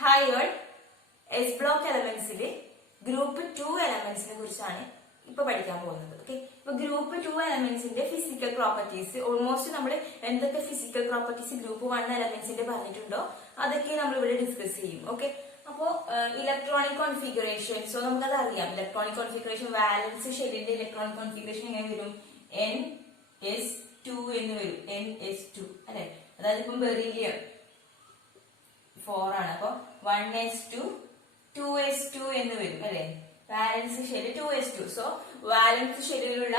Hi all, S block എലമെന്റ്സിൽ group 2 എലമെന്റ്സിനെ കുറിച്ചാണ് ഇപ്പൊ പഠിക്കാൻ പോകുന്നത്. ഓക്കെ, ഇപ്പൊ ഗ്രൂപ്പ് 2 എലമെന്റ്സിന്റെ ഫിസിക്കൽ പ്രോപ്പർട്ടീസ് ഓൾമോസ്റ്റ് നമ്മൾ എന്തൊക്കെ ഫിസിക്കൽ പ്രോപ്പർട്ടീസ് ഗ്രൂപ്പ് 1 എലമെന്റ്സിന്റെ പറഞ്ഞിട്ടുണ്ടോ അതൊക്കെ നമ്മൾ ഇവിടെ ഡിസ്കസ് ചെയ്യും. ഓക്കെ, അപ്പോ ഇലക്ട്രോണിക് കോൺഫിഗറേഷൻ, സോ നമുക്കത് അറിയാം. ഇലക്ട്രോണിക് കോൺഫിഗറേഷൻ, വാലൻസ് ഷെല്ലിന്റെ ഇലക്ട്രോണിക് കോൺഫിഗറേഷൻ എങ്ങനെ വരും? N(s)2 എന്ന് വരും. N(s)2 അല്ലെ, അതായത് ഇപ്പം ബെറിലിയം 4 ആണ്, അപ്പൊ 1s2 2s2 എന്ന് വരും അല്ലെ. Valence shell 2s2. So valence ഷെല്ലിലുള്ള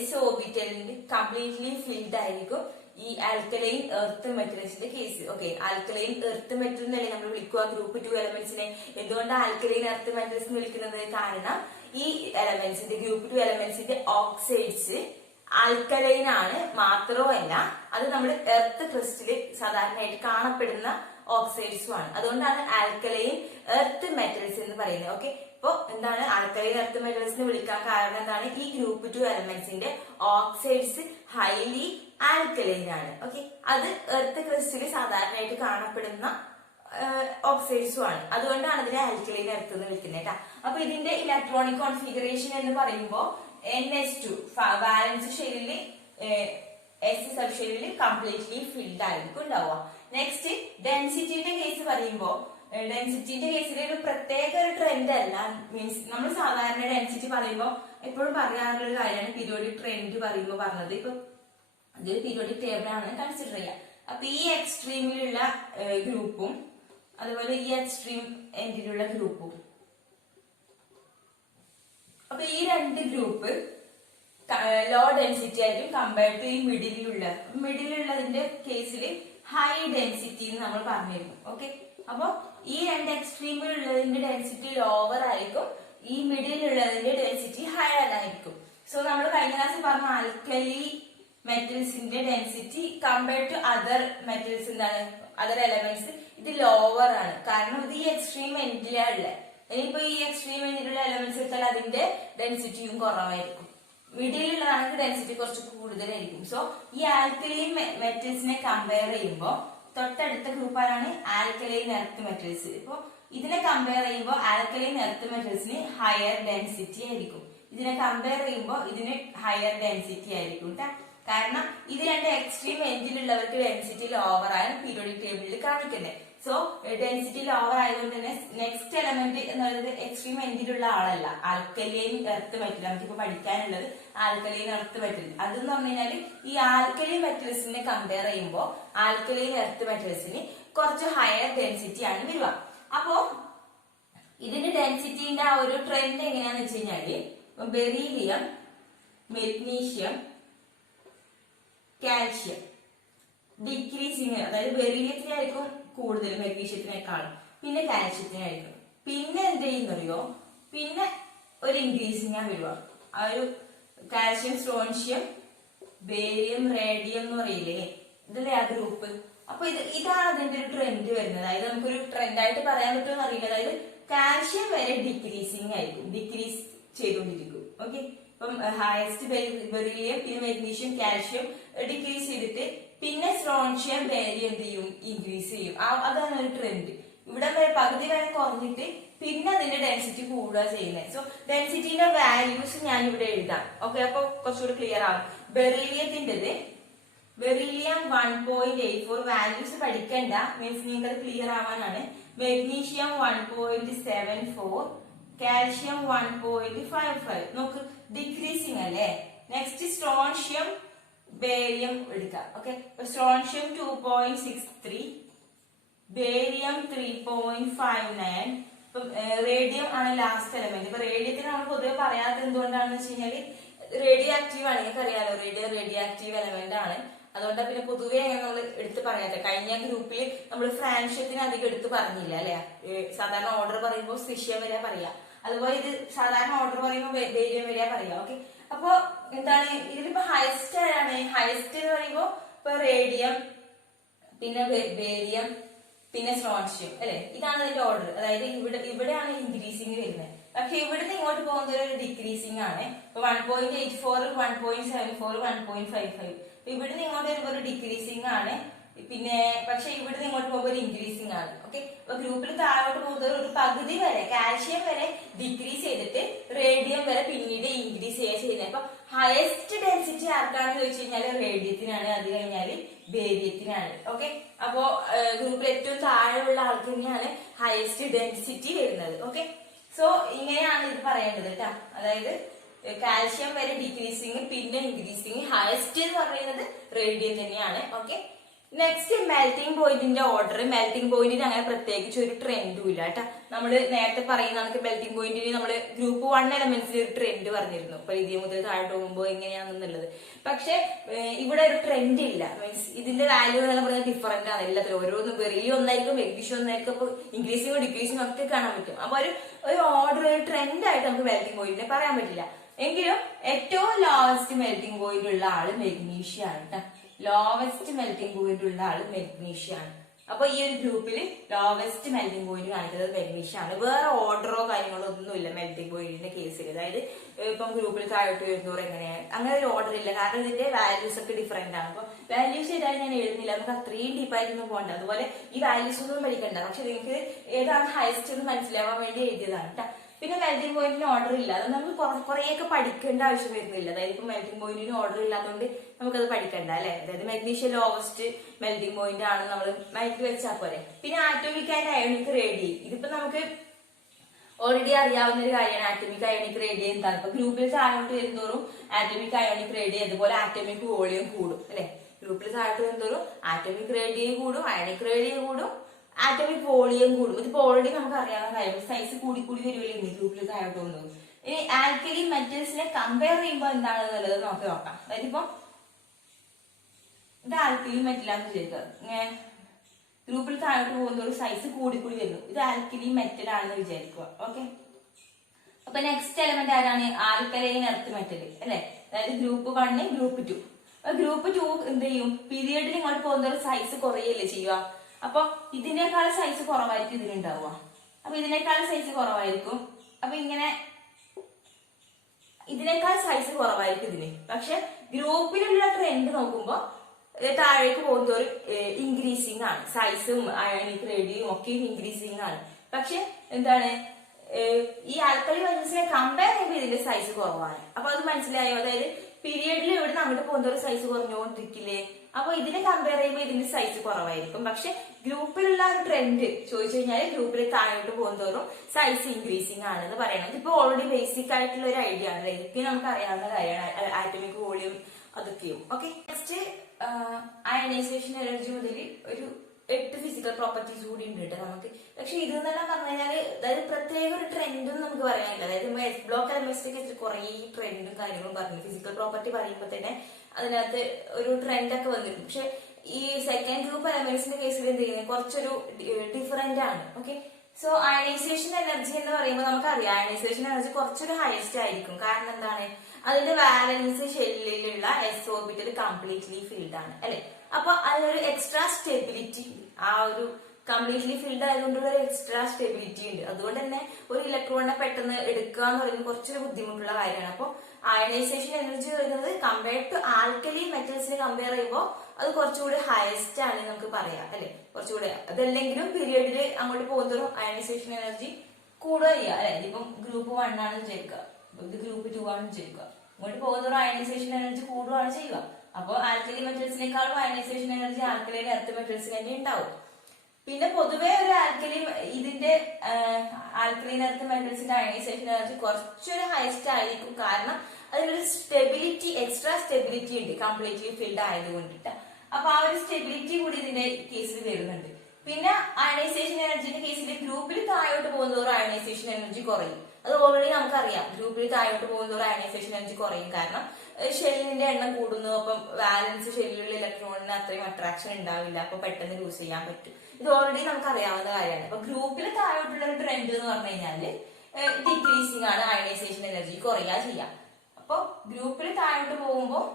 s ഓർബിറ്റലിന്റെ കംപ്ലീറ്റ്ലി ഫിൽഡ് ആയിരിക്കും ഈ ആൽക്കലൈൻ എർത്ത് മെറ്റൽസിന്റെ കേസ്. ഓക്കെ, ആൽക്കലൈൻ എർത്ത് മെറ്റൽ എന്നല്ലേ നമ്മൾ വിളിക്കുക ഗ്രൂപ്പ് 2 എലമെന്റ്സിനെ. എന്തുകൊണ്ടാണ് ആൽക്കലൈൻ എർത്ത് മെറ്റൽസ് എന്ന് വിളിക്കുന്നത്? കാരണം ഈ എലമെന്റ്സിന്റെ ഗ്രൂപ്പ് 2 എലമെന്റ്സിന്റെ ഓക്സൈഡ്സ് ആൽക്കലൈൻ ആണ്. മാത്രമല്ല അത് നമ്മൾ എർത്ത് ക്രിസ്റ്റലിൽ സാധാരണയായിട്ട് കാണപ്പെടുന്ന ഓക്സൈഡ്സും ആണ്. അതുകൊണ്ടാണ് ആൽക്കലൈൻ എർത്ത് മെറ്റൽസ് എന്ന് പറയുന്നത്. ഓക്കെ, ഇപ്പൊ എന്താണ് ആൽക്കലൈൻ എർത്ത് മെറ്റൽസ് എന്ന് വിളിക്കാൻ കാരണം എന്താണ്? ഈ ഗ്രൂപ്പ് 2 എലമെന്റ്സിന്റെ ഓക്സൈഡ്സ് ഹൈലി ആൽക്കലൈൻ ആണ്. ഓക്കെ, അത് എർത്ത് ക്രിസ്റ്റലിൽ സാധാരണയായിട്ട് കാണപ്പെടുന്ന ഓക്സൈഡ്സും ആണ്. അതുകൊണ്ടാണ് ഇതിനെ ആൽക്കലൈൻ എർത്ത് എന്ന് വിളിക്കുന്നത് കേട്ടാ. അപ്പൊ ഇതിന്റെ ഇലക്ട്രോണിക് കോൺഫിഗറേഷൻ എന്ന് പറയുമ്പോൾ NS2 വാലൻസ് ഷെല്ലില് S സബ്ഷെല്ലിൽ കംപ്ലീറ്റ്ലി ഫിൽഡ് ആയിരിക്കും ഉണ്ടാവുക. നെക്സ്റ്റ് ഡെൻസിറ്റിന്റെ കേസ് പറയുമ്പോൾ ഡെൻസിറ്റിന്റെ കേസിൽ ഒരു പ്രത്യേക ഒരു ട്രെൻഡ് അല്ല. മീൻസ് നമ്മൾ സാധാരണ ഡെൻസിറ്റി പറയുമ്പോൾ എപ്പോഴും പറയാറുള്ള ഒരു കാര്യമാണ് പീരിയോഡിക് ട്രെൻഡ് പറയുമ്പോൾ പറഞ്ഞത്. ഇപ്പൊ ഇതൊരു പീരിയോഡിക് ടേബിൾ ആണ് കൺസിഡർ ചെയ്യുക. അപ്പൊ ഈ എക്സ്ട്രീമിലുള്ള ഗ്രൂപ്പും അതുപോലെ ഈ എക്സ്ട്രീം എൻഡിലുള്ള ഗ്രൂപ്പും, അപ്പൊ ഈ രണ്ട് ഗ്രൂപ്പ് ലോ ഡെൻസിറ്റി ആയിരിക്കും കമ്പയർഡ് ടു ഈ മിഡിലുള്ളതിന്റെ കേസിൽ ഹൈ ഡെൻസിറ്റി എന്ന് നമ്മൾ പറഞ്ഞിരുന്നു. ഓക്കെ, അപ്പൊ ഈ രണ്ട് എക്സ്ട്രീമിലുള്ളതിന്റെ ഡെൻസിറ്റി ലോവർ ആയിരിക്കും, ഈ മിഡിലുള്ളതിന്റെ ഡെൻസിറ്റി ഹയർ ആയിരിക്കും. സോ നമ്മൾ കഴിഞ്ഞ ക്ലാസ്സിൽ പറഞ്ഞ ആൽക്കലി മെറ്റൽസിന്റെ density compared to other metals എന്താണ്, അതർ എലമെന്റ്സ്, ഇത് ലോവർ ആണ്. കാരണം ഇത് ഈ എക്സ്ട്രീം എൻഡിലാണ് ഉള്ളത്. ഇനിയിപ്പോ ഈ എക്സ്ട്രീം എൻഡിലുള്ള എലമെന്റ്സ് എടുത്താൽ അതിന്റെ ഡെൻസിറ്റിയും കുറവായിരിക്കും. മിഡിലുള്ളതാണെങ്കിൽ ഡെൻസിറ്റി കുറച്ച് കൂടുതലായിരിക്കും. സോ ഈ ആൽക്കലൈൻ മെറ്റൽസിനെ കമ്പയർ ചെയ്യുമ്പോൾ തൊട്ടടുത്ത ഗ്രൂപ്പ് ആരാണ്? Alkaline earth metals. ഇപ്പൊ ഇതിനെ കമ്പയർ ചെയ്യുമ്പോൾ ആൽക്കലൈൻ എർത്ത് മെറ്റൽസിന് ഹയർ ഡെൻസിറ്റി ആയിരിക്കും. ഇതിനെ കമ്പയർ ചെയ്യുമ്പോൾ ഇതിന് ഹയർ ഡെൻസിറ്റി ആയിരിക്കും കേട്ടോ. കാരണം ഇത് രണ്ട് എക്സ്ട്രീം എൻഡിലുള്ളവർക്ക് ഡെൻസിറ്റി ലോവർ ആണ് പീരിയോഡിക് ടേബിളിൽ കാണിക്കുന്നത്. സോ ഡെൻസിറ്റി ലോവർ ആയതുകൊണ്ട് തന്നെ നെക്സ്റ്റ് എലമെന്റ് എന്ന് പറയുന്നത് എക്സ്ട്രീം എൻഡിലുള്ള ആളല്ല, ആൽക്കലൈൻ എർത്ത് മെറ്റൽ. നമുക്കിപ്പോ പഠിക്കാനുള്ളത് ആൽക്കലൈൻ എർത്ത് മെറ്റൽ. അതെന്ന് പറഞ്ഞു കഴിഞ്ഞാല് ഈ ആൽക്കലൈൻ മെറ്റൽസിനെ കമ്പയർ ചെയ്യുമ്പോൾ ആൽക്കലൈൻ എർത്ത് മെറ്റൽസിന് കുറച്ച് ഹയർ ഡെൻസിറ്റി ആണ് വരിക. അപ്പോ ഇതിന്റെ ഡെൻസിറ്റിന്റെ ആ ഒരു ട്രെൻഡ് എങ്ങനെയാന്ന് വെച്ച് കഴിഞ്ഞാല് ബെറീലിയം, മെഗ്നീഷ്യം, കാൽഷ്യം ഡിക്രീസിങ്, അതായത് ബെറീലിയത്തിനായിരിക്കും കൂടുതൽ മെഗ്നീഷ്യത്തിനേക്കാളും, പിന്നെ കാൽഷ്യത്തിനായിരിക്കും. പിന്നെ എന്ത് ചെയ്യുന്നറിയോ? പിന്നെ ഒരു ഇൻക്രീസിങ് വരിക. ആ ഒരു കാൽഷ്യം, സ്ട്രോൺഷ്യം, ബേരിയം, റേഡിയം എന്ന് പറയില്ലേ, ഇതല്ലേ ആ ഗ്രൂപ്പ്. അപ്പൊ ഇതാണ് അതിന്റെ ഒരു ട്രെൻഡ് വരുന്നത്. അതായത് നമുക്കൊരു ട്രെൻഡായിട്ട് പറയാൻ പറ്റുമെന്ന് അറിയില്ല. അതായത് കാൽഷ്യം വരെ ഡിക്രീസിങ് ആയിരിക്കും, ഡിക്രീസ് ചെയ്തുകൊണ്ടിരിക്കും. ഓക്കെ, ഇപ്പം ഹയസ്റ്റ് ബെറീലിയം, പിന്നെ മെഗ്നീഷ്യം, കാൽഷ്യം ഡിക്രീസ് ചെയ്തിട്ട് പിന്നെ സ്ട്രോൺഷ്യം, ബേരിയം എന്ത് ചെയ്യും? ഇൻക്രീസ് ചെയ്യും. അതാണ് ഒരു ട്രെൻഡ്. ഇവിടെ വരെ പകുതി വരെ കുറഞ്ഞിട്ട് പിന്നെ അതിന്റെ ഡെൻസിറ്റി കൂടുക ചെയ്യുന്നത്. സോ ഡെൻസിറ്റിന്റെ വാല്യൂസ് ഞാൻ ഇവിടെ എഴുതാം. ഓക്കെ, അപ്പൊ കുറച്ചുകൂടി ക്ലിയർ ആവും. ബെറീലിയത്തിൻ്റെത് ബെറീലിയം 1.84 വാല്യൂസ് പഠിക്കണ്ട, മീൻസ് നിങ്ങൾക്ക് അത് ക്ലിയർ ആവാനാണ്. Magnesium 1.74, calcium 1.55. നോക്ക്, ഡിക്രീസിങ് അല്ലേ. നെക്സ്റ്റ് സ്ട്രോൺഷ്യം, ബേരിയം എടുക്കാം. Okay, strontium 2.63, barium 3.59. ഇപ്പൊ റേഡിയം ആണ് ലാസ്റ്റ് എലമെന്റ്. ഇപ്പൊ റേഡിയത്തിന് നമ്മൾ പൊതുവെ പറയാത്തത് എന്തുകൊണ്ടാണെന്ന് വെച്ച് കഴിഞ്ഞാല് റേഡിയോ ആക്റ്റീവ് ആണ്. നിങ്ങൾക്ക് അറിയാലോ, റേഡിയോ ആക്റ്റീവ് എലമെന്റ് ആണ്. അതുകൊണ്ടാണ് പിന്നെ പൊതുവെ നമ്മൾ എടുത്ത് പറയാത്ത. കഴിഞ്ഞ ഗ്രൂപ്പിൽ നമ്മൾ ഫ്രാൻഷ്യത്തിന് അധികം എടുത്ത് പറഞ്ഞില്ല അല്ലെ. സാധാരണ ഓർഡർ പറയുമ്പോൾ സിഷ്യം വരെ പറയാ, അതുപോലെ ഇത് സാധാരണ ഓർഡർ പറയുമ്പോൾ ബേരിയം വരെ പറയാം. ഓക്കെ, അപ്പൊ എന്താണ് ഇതിലിപ്പോ ഹയസ്റ്റ് ആരാണ്? ഹയസ്റ്റ് എന്ന് പറയുമ്പോ ഇപ്പൊ റേഡിയം, പിന്നെ ബേരിയം, പിന്നെ സ്ട്രോൺഷ്യം അല്ലെ. ഇതാണ് ഇതിന്റെ ഓർഡർ. അതായത് ഇവിടെയാണ് ഇൻക്രീസിങ് വരുന്നത്. പക്ഷെ ഇവിടുന്ന് ഇങ്ങോട്ട് പോകുന്നത് ഒരു ഡിക്രീസിങ് ആണ്. ഇപ്പൊ 1.84, 1.74, 1.55. ഇവിടുന്ന് ഇങ്ങോട്ട് വരുമ്പോ ഒരു ഡിക്രീസിങ് ആണ്. പിന്നെ പക്ഷെ ഇവിടുന്ന് ഇങ്ങോട്ട് പോകുമ്പോൾ ഒരു ഇൻക്രീസിങ് ഡിക്രീസിങ് ആണ്. ഓക്കെ, അപ്പൊ ഗ്രൂപ്പിൽ താഴോട്ട് പോകുന്നത് ഒരു പകുതി വരെ കാൽഷ്യം വരെ ഡിക്രീസ് ചെയ്തിട്ട് റേഡിയം വരെ പിന്നീട് ഇൻക്രീസ് ചെയ്യുന്നത്. അപ്പൊ ഹയസ്റ്റ് ഡെൻസിറ്റി ആർക്കാണെന്ന് ചോദിച്ചു കഴിഞ്ഞാൽ റേഡിയത്തിനാണ്, അത് കഴിഞ്ഞാൽ ബേരിയത്തിനാണ്. ഓക്കെ, അപ്പോ ഗ്രൂപ്പിൽ ഏറ്റവും താഴെയുള്ള ആൾക്ക് തന്നെയാണ് ഹയസ്റ്റ് ഡെൻസിറ്റി വരുന്നത്. ഓക്കെ, സോ ഇങ്ങനെയാണ് ഇത് പറയേണ്ടത് കേട്ടോ. അതായത് കാൽഷ്യം വരെ ഡിക്രീസിങ് പിന്നെ ഇൻക്രീസിങ്, ഹയസ്റ്റ് എന്ന് പറയുന്നത് റേഡിയം തന്നെയാണ്. ഓക്കെ, നെക്സ്റ്റ് മെൽറ്റിംഗ് പോയിന്റിന്റെ ഓർഡർ. മെൽറ്റിംഗ് പോയിന്റിന് അങ്ങനെ പ്രത്യേകിച്ച് ഒരു ട്രെൻഡും ഇല്ല കേട്ടോ. നമ്മൾ നേരത്തെ പറയുന്ന നമുക്ക് മെൽറ്റിംഗ് പോയിന്റിന് നമ്മൾ ഗ്രൂപ്പ് 1 എലമെന്റ്സിൽ ഒരു ട്രെൻഡ് പറഞ്ഞിരുന്നു, പരിധി മുതൽ താഴോട്ട് പോകുമ്പോൾ എങ്ങനെയാണെന്നുള്ളത്. പക്ഷെ ഇവിടെ ഒരു ട്രെൻഡ് ഇല്ല. മീൻസ് ഇതിന്റെ വാല്യൂ എന്ന് പറയുന്നത് ഡിഫറന്റ് ആണ് എല്ലാത്തിലും. ഓരോന്ന് വെറിയ ഒന്നായിരിക്കും, എഗ്നിഷൻ ഒന്നായിരിക്കും, അപ്പൊ ഇൻക്രീസിങ്ങോ ഡിക്രീസിങ്ങോ ഒക്കെ കാണാൻ പറ്റും. അപ്പൊ ഒരു ഓർഡർ, ഒരു ട്രെൻഡ് ആയിട്ട് നമുക്ക് മെൽറ്റിംഗ് പോയിന്റിനെ പറയാൻ പറ്റില്ല. എങ്കിലും ഏറ്റവും ലോവസ്റ്റ് മെൽറ്റിംഗ് പോയിന്റ് ഉള്ള ആള് മെഗ്നീഷ്യ ആണ് കേട്ടോ. ലോവസ്റ്റ് മെൽറ്റിംഗ് പോയിന്റ് ഉള്ള ആള് മെഗ്നീഷ്യ ആണ്. അപ്പൊ ഈ ഒരു ഗ്രൂപ്പിൽ ലോവസ്റ്റ് മെൽറ്റിംഗ് പോയിന്റ് കാണിക്കുന്നത് മെഗ്നീഷ്യ ആണ്. വേറെ ഓർഡറോ കാര്യങ്ങളോ ഒന്നുമില്ല മെൽറ്റിംഗ് പോയിന്റിന്റെ കേസിൽ. അതായത് ഇപ്പം ഗ്രൂപ്പിൽ താഴോട്ട് വരുന്നവർ എങ്ങനെയാണ്, അങ്ങനെ ഒരു ഓർഡർ ഇല്ല. കാരണം ഇതിന്റെ വാല്യൂസ് ഒക്കെ ഡിഫറെന്റ് ആണ്. അപ്പൊ വാല്യൂസ് ഏതായാലും ഞാൻ എഴുതുന്നില്ല, നമുക്ക് അത്രയും ഡീപ്പായിട്ടൊന്നും പോകണ്ട. അതുപോലെ ഈ വാല്യൂസ് ഒന്നും പഠിക്കണ്ട. പക്ഷെ നിങ്ങൾക്ക് ഏതാണ് ഹയസ്റ്റ് എന്ന് മനസ്സിലാവാൻ വേണ്ടി എഴുതിയതാണ് കേട്ടോ. പിന്നെ മെൽറ്റിംഗ് പോയിന്റിന് ഓർഡർ ഇല്ല, അത് നമുക്ക് കുറേയൊക്കെ പഠിക്കേണ്ട ആവശ്യം വരുന്നില്ല. അതായത് ഇപ്പൊ മെൽറ്റിംഗ് പോയിന്റിന് ഓർഡർ ഇല്ലാത്തതുകൊണ്ട് നമുക്കത് പഠിക്കണ്ട അല്ലെ. അതായത് മാഗ്നീഷ്യ ലോവസ്റ്റ് മെൽറ്റിംഗ് പോയിന്റ് ആണ് നമ്മൾ മൈക്ക് വെച്ചാൽ പോലെ. പിന്നെ ആറ്റോമിക് ആൻഡ് അയോണിക് റേഡിയം, ഇതിപ്പോ നമുക്ക് ഓൾറെഡി അറിയാവുന്ന ഒരു കാര്യമാണ്. ആറ്റോമിക് അയോണിക് റേഡിയം എന്താണ്? ഇപ്പൊ ഗ്രൂപ്പിൽ താഴോട്ട് വരുന്നതോറും ആറ്റോമിക് അയോണിക് റേഡിയം അതുപോലെ ആറ്റോമിക് വോളിയം കൂടും അല്ലെ. ഗ്രൂപ്പിൽ താഴോട്ട് വരുന്നതോറും ആറ്റോമിക് റേഡിയം കൂടും, അയോണിക് റേഡിയം കൂടും, ആറ്റോമിക് വോളിയം കൂടും. ഇതിപ്പോ ഓൾറെഡി നമുക്ക് അറിയാവുന്ന കാര്യം. സൈസ് കൂടി വരുമല്ലോ ഗ്രൂപ്പിൽ താഴോട്ട് പോകുന്നത്. ഇനി ആൽക്കലി മെറ്റൽസിനെ കമ്പയർ ചെയ്യുമ്പോൾ എന്താണെന്നുള്ളത് നമുക്ക് നോക്കാം. അതായത് ഇപ്പൊ ഇത് ആൽക്കലി മെറ്റലാന്ന് വിചാരിക്കുക, ഗ്രൂപ്പിൽ താഴോട്ട് പോകുന്ന ഒരു സൈസ് കൂടി വരുന്നു. ഇത് ആൽക്കലി മെറ്റൽ ആണെന്ന് വിചാരിക്കുക. ഓക്കെ, അപ്പൊ നെക്സ്റ്റ് എലമെന്റ് ആരാണ്? ആൽക്കലൈൻ എർത്ത് മെറ്റൽ അല്ലെ. അതായത് ഗ്രൂപ്പ് 1, ഗ്രൂപ്പ് 2. ഗ്രൂപ്പ് 2 എന്ത് ചെയ്യും? പീരിയഡിൽ ഇങ്ങോട്ട് പോകുന്ന ഒരു സൈസ് കുറയല്ലേ ചെയ്യുക. അപ്പൊ ഇതിനേക്കാൾ സൈസ് കുറവായിരിക്കും ഇതിനുണ്ടാവുക. അപ്പൊ ഇതിനേക്കാൾ സൈസ് കുറവായിരിക്കും. അപ്പൊ ഇങ്ങനെ ഇതിനേക്കാൾ സൈസ് കുറവായിരിക്കും ഇതിന്. പക്ഷെ ഗ്രൂപ്പിലുള്ള ട്രെൻഡ് നോക്കുമ്പോ താഴേക്ക് പോകുന്നതോർ ഇൻക്രീസിങ് ആണ്. സൈസും അയോണിക് റേഡിയും ഒക്കെ ഇൻക്രീസിങ് ആണ്. പക്ഷെ എന്താണ്, ഈ ആൽക്കലി മെറ്റൽസിനെ കമ്പയർ ചെയ്യുമ്പോൾ ഇതിന്റെ സൈസ് കുറവാണ്. അപ്പൊ അത് മനസ്സിലായോ? അതായത് പീരിയഡിൽ ഇവിടുന്ന് അങ്ങോട്ട് പോകുന്നതോർ സൈസ് കുറഞ്ഞുകൊണ്ടിരിക്കില്ലേ. അപ്പൊ ഇതിനെ കമ്പയർ ചെയ്യുമ്പോൾ ഇതിന്റെ സൈസ് കുറവായിരിക്കും. പക്ഷെ ഗ്രൂപ്പിലുള്ള ഒരു ട്രെൻഡ് ചോദിച്ചു കഴിഞ്ഞാൽ ഗ്രൂപ്പിൽ താഴോട്ട് പോകുന്നതോറും സൈസ് ഇൻക്രീസിങ് ആണെന്ന് പറയണം. ഇപ്പൊ ഓൾറെഡി ബേസിക് ആയിട്ടുള്ള ഒരു ഐഡിയ ആണ്. ഇതൊക്കെ നമുക്ക് അറിയാവുന്ന കാര്യമാണ്, ആറ്റോമിക് വോളിയം അതൊക്കെയും. ഓക്കെ, നെക്സ്റ്റ് അയണൈസേഷൻ എനർജി മുതൽ ഒരു 8 ഫിസിക്കൽ പ്രോപ്പർട്ടീസ് കൂടി ഉണ്ട് കേട്ടോ നമുക്ക്. പക്ഷെ ഇത് എന്നെല്ലാം പറഞ്ഞു കഴിഞ്ഞാല് അതായത് പ്രത്യേക ഒരു ട്രെൻഡും നമുക്ക് പറയാനില്ല. അതായത് എസ് ബ്ലോക്ക് എലമെന്റ്സിലേക്ക് കുറെ ട്രെൻഡും കാര്യങ്ങളും പറഞ്ഞു. ഫിസിക്കൽ പ്രോപ്പർട്ടി പറയുമ്പോൾ തന്നെ അതിനകത്ത് ഒരു ട്രെൻഡ് ഒക്കെ വന്നിരുന്നു. പക്ഷെ ഈ സെക്കൻഡ് ഗ്രൂപ്പ് എലമെന്റ്സിന്റെ കേസിൽ എന്ത് ചെയ്യുന്നത് കുറച്ചൊരു ഡിഫറെന്റ് ആണ്. ഓക്കെ, സോ അയണൈസേഷൻ എനർജി എന്ന് പറയുമ്പോൾ നമുക്കറിയാം അയണൈസേഷൻ എനർജി കുറച്ചൊരു ഹയസ്റ്റ് ആയിരിക്കും. കാരണം എന്താണ്, അതിന്റെ വാലൻസ് ഷെല്ലിലുള്ള എസ് ഓർബിറ്റൽ കംപ്ലീറ്റ്ലി ഫിൽഡ് ആണ് അല്ലെ. അപ്പൊ അതിനൊരു എക്സ്ട്രാ സ്റ്റെബിലിറ്റി, ആ ഒരു കംപ്ലീറ്റ്ലി ഫിൽഡ് ആയതുകൊണ്ടുള്ള ഒരു എക്സ്ട്രാ സ്റ്റെബിലിറ്റി ഉണ്ട്. അതുകൊണ്ട് തന്നെ ഒരു ഇലക്ട്രോണിനെ പെട്ടെന്ന് എടുക്കുക എന്ന് പറയുന്നത് കുറച്ചൊരു ബുദ്ധിമുട്ടുള്ള കാര്യമാണ്. അപ്പൊ അയണൈസേഷൻ എനർജി വരുന്നത് കമ്പയർഡ് ടു ആൽക്കലി മെറ്റൽസിനെ കമ്പയർ ചെയ്യുമ്പോൾ അത് കുറച്ചുകൂടി ഹയസ്റ്റ് ആണ് നമുക്ക് പറയാം അല്ലെ. കുറച്ചുകൂടി അതല്ലെങ്കിലും പീരിയഡിൽ അങ്ങോട്ട് പോകുന്നതും അയണൈസേഷൻ എനർജി കൂടുക ചെയ്യുക അല്ലെ. ഇതിപ്പം ഗ്രൂപ്പ് 1 ആണെന്ന് വിചാരിക്കുക, ഇത് ഗ്രൂപ്പ് 2 ആണെന്ന് വിചാരിക്കുക. അങ്ങോട്ട് പോകുന്നതും അയണൈസേഷൻ എനർജി കൂടുകയാണ് ചെയ്യുക. അപ്പൊ ആൽക്കലി മെറ്റൽസിനേക്കാളും അയണൈസേഷൻ എനർജി ആൽക്കലൈൻ എർത്ത് മെറ്റൽസിന് തന്നെ ഉണ്ടാവും. പിന്നെ പൊതുവെ ഒരു ഇതിന്റെ ആൽക്കലൈൻ എർത്ത് മെറ്റൽസിന്റെ അയണൈസേഷൻ എനർജി കുറച്ചൊരു ഹയസ്റ്റ് ആയിരിക്കും. കാരണം അതിനൊരു സ്റ്റെബിലിറ്റി, എക്സ്ട്രാ സ്റ്റെബിലിറ്റി ഉണ്ട് കംപ്ലീറ്റ്ലി ഫിൽഡ് ആയതുകൊണ്ടിട്ട്. അപ്പൊ ആ ഒരു സ്റ്റെബിലിറ്റി കൂടി ഇതിന്റെ കേസിൽ വരുന്നുണ്ട്. പിന്നെ അയണൈസേഷൻ എനർജിന്റെ കേസിൽ ഗ്രൂപ്പിൽ താഴോട്ട് പോകുന്നതോറും അയണൈസേഷൻ എനർജി കുറയും. അത് ഓൾറെഡി നമുക്കറിയാം. ഗ്രൂപ്പിൽ താഴോട്ട് പോകുന്നതോറും അയണൈസേഷൻ എനർജി കുറയും. കാരണം ഷെല്ലിന്റെ എണ്ണം കൂടുന്നു. അപ്പം വാലൻസ് ഷെല്ലിലുള്ള ഇലക്ട്രോണിന് അത്രയും അട്രാക്ഷൻ ഉണ്ടാവില്ല. അപ്പൊ പെട്ടെന്ന് യൂസ് ചെയ്യാൻ പറ്റും. ഇത് ഓൾറെഡി നമുക്ക് അറിയാവുന്ന കാര്യമാണ്. അപ്പൊ ഗ്രൂപ്പിൽ താഴോട്ടുള്ള ഒരു ട്രെൻഡ് എന്ന് പറഞ്ഞു കഴിഞ്ഞാല് ഡിക്രീസിങ് ആണ്, അയണൈസേഷൻ എനർജി കുറയുക ചെയ്യാം. അപ്പൊ ഗ്രൂപ്പിൽ താഴോട്ട് പോകുമ്പോൾ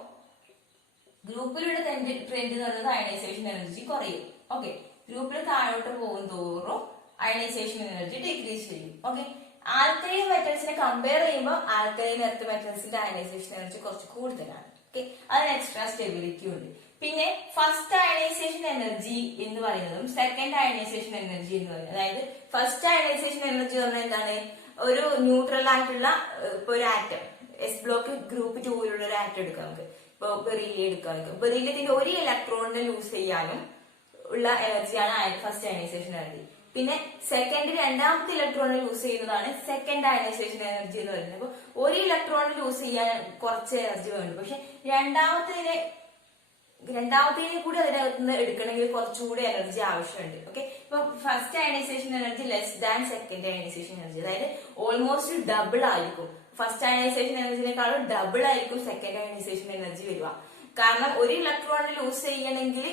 ഗ്രൂപ്പിലുള്ള ട്രെൻഡ് എന്ന് പറയുന്നത് അയണൈസേഷൻ എനർജി കുറയും. ഓക്കെ, ഗ്രൂപ്പിൽ താഴോട്ട് പോകും തോറും അയണൈസേഷൻ എനർജി ഡിക്രീസ് ചെയ്യും. ഓക്കെ, ആൽക്കലൈൻ മെറ്റൽസിനെ കമ്പയർ ചെയ്യുമ്പോൾ ആൽക്കലൈൻ എർത്ത് മെറ്റൽസിന്റെ അയണൈസേഷൻ എനർജി കുറച്ച് കൂടുതലാണ്. ഓക്കെ, അതിന് എക്സ്ട്രാ സ്റ്റെബിലിറ്റി ഉണ്ട്. പിന്നെ ഫസ്റ്റ് അയണൈസേഷൻ എനർജി എന്ന് പറയുന്നതും സെക്കൻഡ് അയണൈസേഷൻ എനർജി എന്ന് പറയുന്നത്, അതായത് ഫസ്റ്റ് അയണൈസേഷൻ എനർജി പറഞ്ഞാൽ എന്താണ്, ഒരു ന്യൂട്രൽ ആയിട്ടുള്ള ഇപ്പൊ ഒരു ആറ്റം എസ് ബ്ലോക്ക് ഗ്രൂപ്പ് 2 ഒരു ആറ്റം എടുക്കാം നമുക്ക്. ഇപ്പൊ ബെറീലിയം എടുക്കാം. ബെറീലിയത്തിന്റെ ഒരു ഇലക്ട്രോണിനെ ലൂസ് ചെയ്യാനും ഉള്ള എനർജിയാണ് ഫസ്റ്റ് അയണൈസേഷൻ എനർജി. പിന്നെ സെക്കൻഡ് രണ്ടാമത്തെ ഇലക്ട്രോണിനെ ലൂസ് ചെയ്യുന്നതാണ് സെക്കൻഡ് അയണൈസേഷൻ എനർജി എന്ന് പറയുന്നത്. അപ്പൊ ഒരു ഇലക്ട്രോണിനെ ലൂസ് ചെയ്യാൻ കുറച്ച് എനർജി വേണം, പക്ഷെ രണ്ടാമത്തേനെ കൂടി അതിനകത്ത് നിന്ന് എടുക്കണമെങ്കിൽ കുറച്ചുകൂടി എനർജി ആവശ്യമുണ്ട്. ഓക്കെ, ഇപ്പൊ first ionization energy less than second ionization energy, അതായത് ഓൾമോസ്റ്റ് ഡബിൾ ആയിരിക്കും. ഫസ്റ്റ് അയണൈസേഷൻ എനർജിനേക്കാളും ഡബിൾ ആയിരിക്കും സെക്കൻഡ് അയണൈസേഷൻ എനർജി വരിക. കാരണം ഒരു ഇലക്ട്രോണിനെ ലൂസ് ചെയ്യണമെങ്കിൽ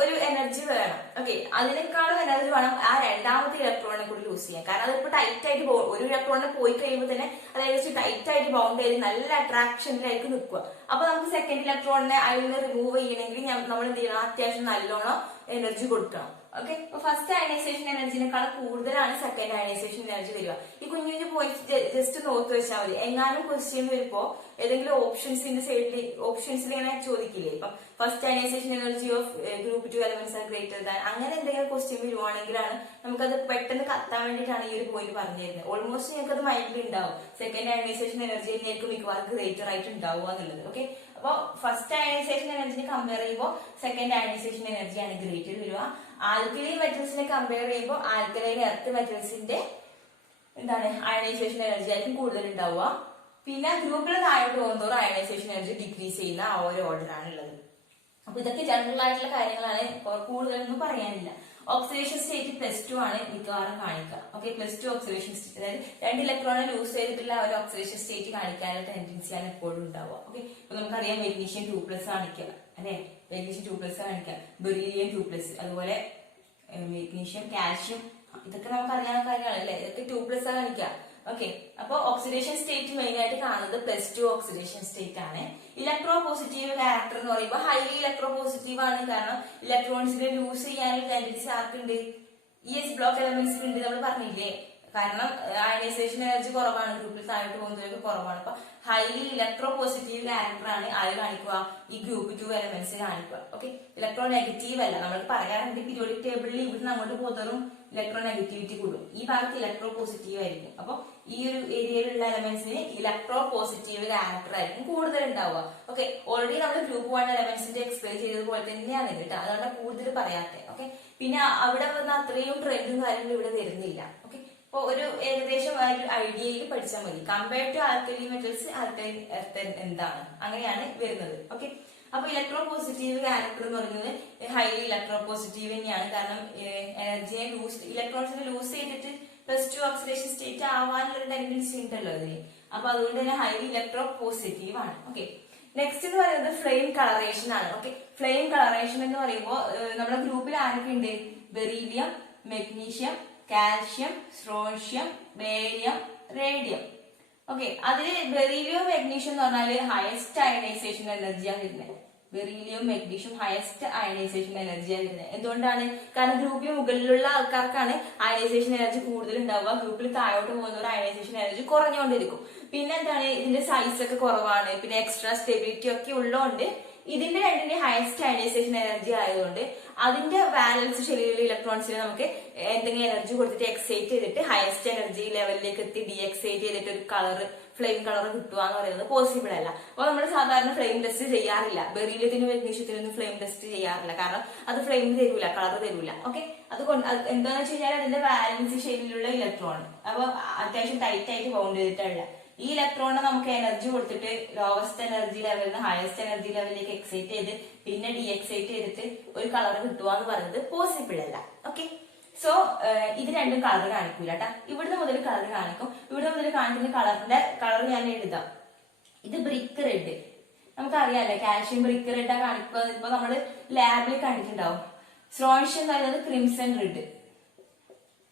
ഒരു എനർജി വേണം. ഓക്കെ, അതിനേക്കാളും എനർജി വേണം ആ രണ്ടാമത്തെ ഇലക്ട്രോണിനെ കൂടി ലൂസ് ചെയ്യാൻ. കാരണം അതിപ്പോ ടൈറ്റ് ആയിട്ട് ഒരു ഇലക്ട്രോണിനെ പോയി കഴിയുമ്പോൾ തന്നെ അത് ഏകദേശം ടൈറ്റ് ആയിട്ട് ബൗണ്ട് ചെയ്ത് നല്ല അട്രാക്ഷനിലായിരിക്കും നിൽക്കുക. അപ്പൊ നമുക്ക് സെക്കൻഡ് ഇലക്ട്രോണിനെ അതിൽ നിന്ന് റിമൂവ് ചെയ്യണമെങ്കിൽ നമ്മൾ എന്ത് ചെയ്യണം, അത്യാവശ്യം നല്ലോണം എനർജി കൊടുക്കണം. ഓക്കെ, അപ്പൊ ഫസ്റ്റ് അയണൈസേഷൻ എനർജിനേക്കാൾ കൂടുതലാണ് സെക്കൻഡ് അയണൈസേഷൻ എനർജി വരിക. ഈ കുഞ്ഞു കുഞ്ഞു പോയിന്റ് ജസ്റ്റ് നോക്കി വെച്ചാൽ മതി. എങ്ങാനും ക്വസ്റ്റ്യൻ വരുമ്പോ ഏതെങ്കിലും ഓപ്ഷൻസിന്റെ സൈഡിൽ ഓപ്ഷൻസിൽ ഇങ്ങനെ ചോദിക്കില്ലേ, ഇപ്പം first ionization energy of group 2 elements are greater than, അങ്ങനെ എന്തെങ്കിലും ക്വസ്റ്റ്യൻ വരുവാണെങ്കിലാണ് നമുക്കത് പെട്ടെന്ന് കത്താൻ വേണ്ടിയിട്ടാണ് ഈ ഒരു പോയിന്റ് പറഞ്ഞു തരുന്നത്. ഓൾമോസ്റ്റ് നിങ്ങൾക്ക് അത് മൈൻഡിൽ ഉണ്ടാവും, സെക്കൻഡ് അയണൈസേഷൻ എനർജി തന്നെയായിരിക്കും മിക്കവാറും ഗ്രേറ്റർ ആയിട്ട് ഉണ്ടാവുക എന്നുള്ളത്. ഓക്കെ, അപ്പൊ ഫസ്റ്റ് അയണൈസേഷൻ എനർജിനെ കമ്പയർ ചെയ്യുമ്പോൾ സെക്കൻഡ് അയണൈസേഷൻ എനർജിയാണ് ഗ്രേറ്റർ വരിക. ആൽക്കലൈൻ മെറ്റൽസിനെ കമ്പയർ ചെയ്യുമ്പോൾ ആൽക്കലൈൻ എർത്ത് മെറ്റൽസിന്റെ എന്താണ് അയണൈസേഷൻ എനർജി ആയിരിക്കും കൂടുതൽ ഉണ്ടാവുക. പിന്നെ ഗ്രൂപ്പിൽ താഴോട്ട് പോകുന്നതോറും അയണൈസേഷൻ എനർജി ഡിക്രീസ് ചെയ്യുന്ന ആ ഒരു ഓർഡറാണ് ഉള്ളത്. അപ്പൊ ഇതൊക്കെ ജനറൽ ആയിട്ടുള്ള കാര്യങ്ങളാണ്, കൂടുതലൊന്നും പറയാനില്ല. ഓക്സിഡേഷൻ സ്റ്റേറ്റ് +2 ആണ് മിക്കവാറും കാണിക്കുക. ഓക്കെ, +2 ഓക്സിഡേഷൻ സ്റ്റേറ്റ്, അതായത് 2 ഇലക്ട്രോണെ ലൂസ് ചെയ്തിട്ടുള്ള ഒരു ഓക്സിഡേഷൻ സ്റ്റേറ്റ് കാണിക്കാനുള്ള ടെൻഡൻസിയാണ് എപ്പോഴും ഉണ്ടാവുക. ഓക്കെ, ഇപ്പൊ നമുക്കറിയാം മെഗ്നീഷ്യം 2+ കാണിക്കുക, അല്ലെ, മെഗ്നീഷ്യം 2+ കാണിക്കുക, ബെറീലിയം 2+, അതുപോലെ മെഗ്നീഷ്യം, കാൽഷ്യം, ഇതൊക്കെ നമുക്ക് അറിയാവുന്ന കാര്യമാണ് അല്ലെ, ഇതൊക്കെ 2+ കാണിക്കുക. ഓക്കെ, അപ്പൊ ഓക്സിഡേഷൻ സ്റ്റേറ്റ് മെയിൻ ആയിട്ട് കാണുന്നത് +2 ഓക്സിഡേഷൻ സ്റ്റേറ്റ് ആണ്. ഇലക്ട്രോ പോസിറ്റീവ് ക്യാരക്ടർ എന്ന് പറയുമ്പോൾ ഹൈലി ഇലക്ട്രോ പോസിറ്റീവ് ആണ്. കാരണം ഇലക്ട്രോൺസിനെ ലൂസ് ചെയ്യാനുള്ള ടെൻഡൻസി ആർക്കുണ്ട്, ഈ എസ് ബ്ലോക്ക് എലമെന്റ്സിന് ഉണ്ട്, നമ്മൾ പറഞ്ഞില്ലേ. കാരണം അയണൈസേഷൻ എനർജി കുറവാണ്, ഗ്രൂപ്പിൽ താഴോട്ട് പോകുന്നതിലൊക്കെ കുറവാണ്. അപ്പൊ ഹൈലി ഇലക്ട്രോ പോസിറ്റീവ് ക്യാരക്ടർ ആണ് ആര് കാണിക്കുക, ഈ ഗ്രൂപ്പ് 2 എലമെന്റ്സ് കാണിക്കുക. ഓക്കെ, ഇലക്ട്രോ നെഗറ്റീവ് അല്ല, നമ്മൾ പറയാറുണ്ട് പീരിയോഡിക് ടേബിളിൽ ഇവിടുന്ന് അങ്ങോട്ട് പോകുന്നതും ഇലക്ട്രോ നെഗറ്റിവിറ്റി കൂടും, ഈ ഭാഗത്ത് ഇലക്ട്രോ പോസിറ്റീവ് ആയിരിക്കും. അപ്പൊ ഈ ഒരു ഏരിയയിലുള്ള എലമെന്റ്സിന് ഇലക്ട്രോ പോസിറ്റീവ് ക്യാരക്ടർ ആയിരിക്കും കൂടുതൽ ഉണ്ടാവുക. ഓക്കെ, ഓൾറെഡി നമ്മൾ ഗ്രൂപ്പ് 1 എലമെന്റ്സിന്റെ എക്സ്പ്ലെയിൻ ചെയ്തതുപോലെ തന്നെയാണ് കേട്ടോ, അതുകൊണ്ട് കൂടുതൽ പറയാത്തെ. ഓക്കെ, പിന്നെ അവിടെ വന്ന അത്രയും ട്രെൻഡും കാര്യങ്ങളും ഇവിടെ വരുന്നില്ല. ഓക്കെ, അപ്പൊ ഒരു ഏകദേശം ഒരു ഐഡിയയിൽ പഠിച്ചാൽ മതി. Compared to alkali metals, alkaline earth എന്താണ്, അങ്ങനെയാണ് വരുന്നത്. ഓക്കെ, അപ്പൊ ഇലക്ട്രോ പോസിറ്റീവ് ക്യാരക്ടർ എന്ന് പറയുന്നത് ഹൈലി ഇലക്ട്രോ പോസിറ്റീവ് തന്നെയാണ്. കാരണം എനർജിയെ ഇലക്ട്രോൺസിനെ ലൂസ് ചെയ്തിട്ട് +2 ഓക്സിഡേഷൻ സ്റ്റേറ്റ് ആവാനുള്ള ടെൻഡൻസി ഉണ്ടല്ലോ അതിന്. അപ്പൊ അതുകൊണ്ട് തന്നെ ഹൈലി ഇലക്ട്രോ പോസിറ്റീവ് ആണ്. ഓക്കെ, നെക്സ്റ്റ് എന്ന് പറയുന്നത് ഫ്ലെയിം കളറേഷൻ ആണ്. ഓക്കെ, ഫ്ലെയിം കളറേഷൻ എന്ന് പറയുമ്പോൾ നമ്മുടെ ഗ്രൂപ്പിൽ ആരൊക്കെ ഉണ്ട്, beryllium, magnesium, calcium, strontium, barium, radium. Okay, അതില് ബെറീലിയം, മെഗ്നീഷ്യം എന്ന് പറഞ്ഞാല് ഹയസ്റ്റ് അയണൈസേഷൻ എനർജിയാണ് വരുന്നത്. ബെറീലിയം, മെഗ്നീഷ്യം ഹയസ്റ്റ് അയണൈസേഷൻ എനർജിയാണ് വരുന്നത്. എന്തുകൊണ്ടാണ്? കാരണം ഗ്രൂപ്പിന് മുകളിലുള്ള ആൾക്കാർക്കാണ് അയണൈസേഷൻ എനർജി കൂടുതൽ ഉണ്ടാവുക, ഗ്രൂപ്പിൽ താഴോട്ട് പോകുന്നവർ അയണൈസേഷൻ എനർജി കുറഞ്ഞുകൊണ്ടിരിക്കും. പിന്നെ എന്താണ്, ഇതിന്റെ സൈസ് ഒക്കെ കുറവാണ്, പിന്നെ എക്സ്ട്രാ സ്റ്റെബിലിറ്റി ഒക്കെ ഉള്ളതുകൊണ്ട് ഇതിന്റെ രണ്ടിന്റെ ഹയസ്റ്റ് അയണൈസേഷൻ എനർജി ആയതുകൊണ്ട് അതിന്റെ വാലൻസ് ഷെല്ലിലുള്ള ഇലക്ട്രോൺസിനെ നമുക്ക് എന്തെങ്കിലും എനർജി കൊടുത്തിട്ട് എക്സൈറ്റ് ചെയ്തിട്ട് ഹയസ്റ്റ് എനർജി ലെവലിലേക്ക് എത്തി ഡീഎക്സൈറ്റ് ചെയ്തിട്ട് ഒരു കളർ ഫ്ലെയിം കളർ കിട്ടുക എന്ന് പറയുന്നത് പോസിബിൾ അല്ല. അപ്പൊ നമ്മൾ സാധാരണ ഫ്ലെയിം ടെസ്റ്റ് ചെയ്യാറില്ല, ബെറീലിയത്തിനും മെഗ്നീഷ്യത്തിനൊന്നും ഫ്ലെയിം ടെസ്റ്റ് ചെയ്യാറില്ല. കാരണം അത് ഫ്ലെയിം തരൂല, കളർ തരൂല. ഓക്കെ, അതുകൊണ്ട് എന്താണെന്ന് വെച്ച് കഴിഞ്ഞാൽ അതിന്റെ വാലൻസ് ഷെല്ലിലുള്ള ഇലക്ട്രോൺ അപ്പൊ അത്യാവശ്യം ടൈറ്റ് ആയിട്ട് ബൗണ്ട് ചെയ്തിട്ടുള്ള ഈ ഇലക്ട്രോണിനെ നമുക്ക് എനർജി കൊടുത്തിട്ട് ലോവസ്റ്റ് എനർജി ലെവലിൽ നിന്ന് ഹയസ്റ്റ് എനർജി ലെവലിലേക്ക് എക്സൈറ്റ് ചെയ്ത് പിന്നെ ഡീഎക്സൈറ്റ് ചെയ്തിട്ട് ഒരു കളർ കിട്ടുക എന്ന് പറയുന്നത് പോസിബിൾ അല്ല. ഓക്കെ, സോ ഇത് രണ്ടും കളർ കാണിക്കൂല കേട്ടാ. ഇവിടുന്ന് മുതൽ കളർ കാണിക്കും. ഇവിടെ മുതൽ കാണിക്കുന്ന കളറിന്റെ കളർ ഞാൻ എഴുതാം. ഇത് ബ്രിക്ക് റെഡ്, നമുക്കറിയാലോ കാൽഷ്യം ബ്രിക്ക് റെഡാ കാണിക്കുക. ഇപ്പൊ നമ്മള് ലാബിൽ കണ്ടിട്ടുണ്ടാവും. സ്ട്രോൺഷ്യം എന്ന് പറയുന്നത് ക്രിംസൺ റെഡ്,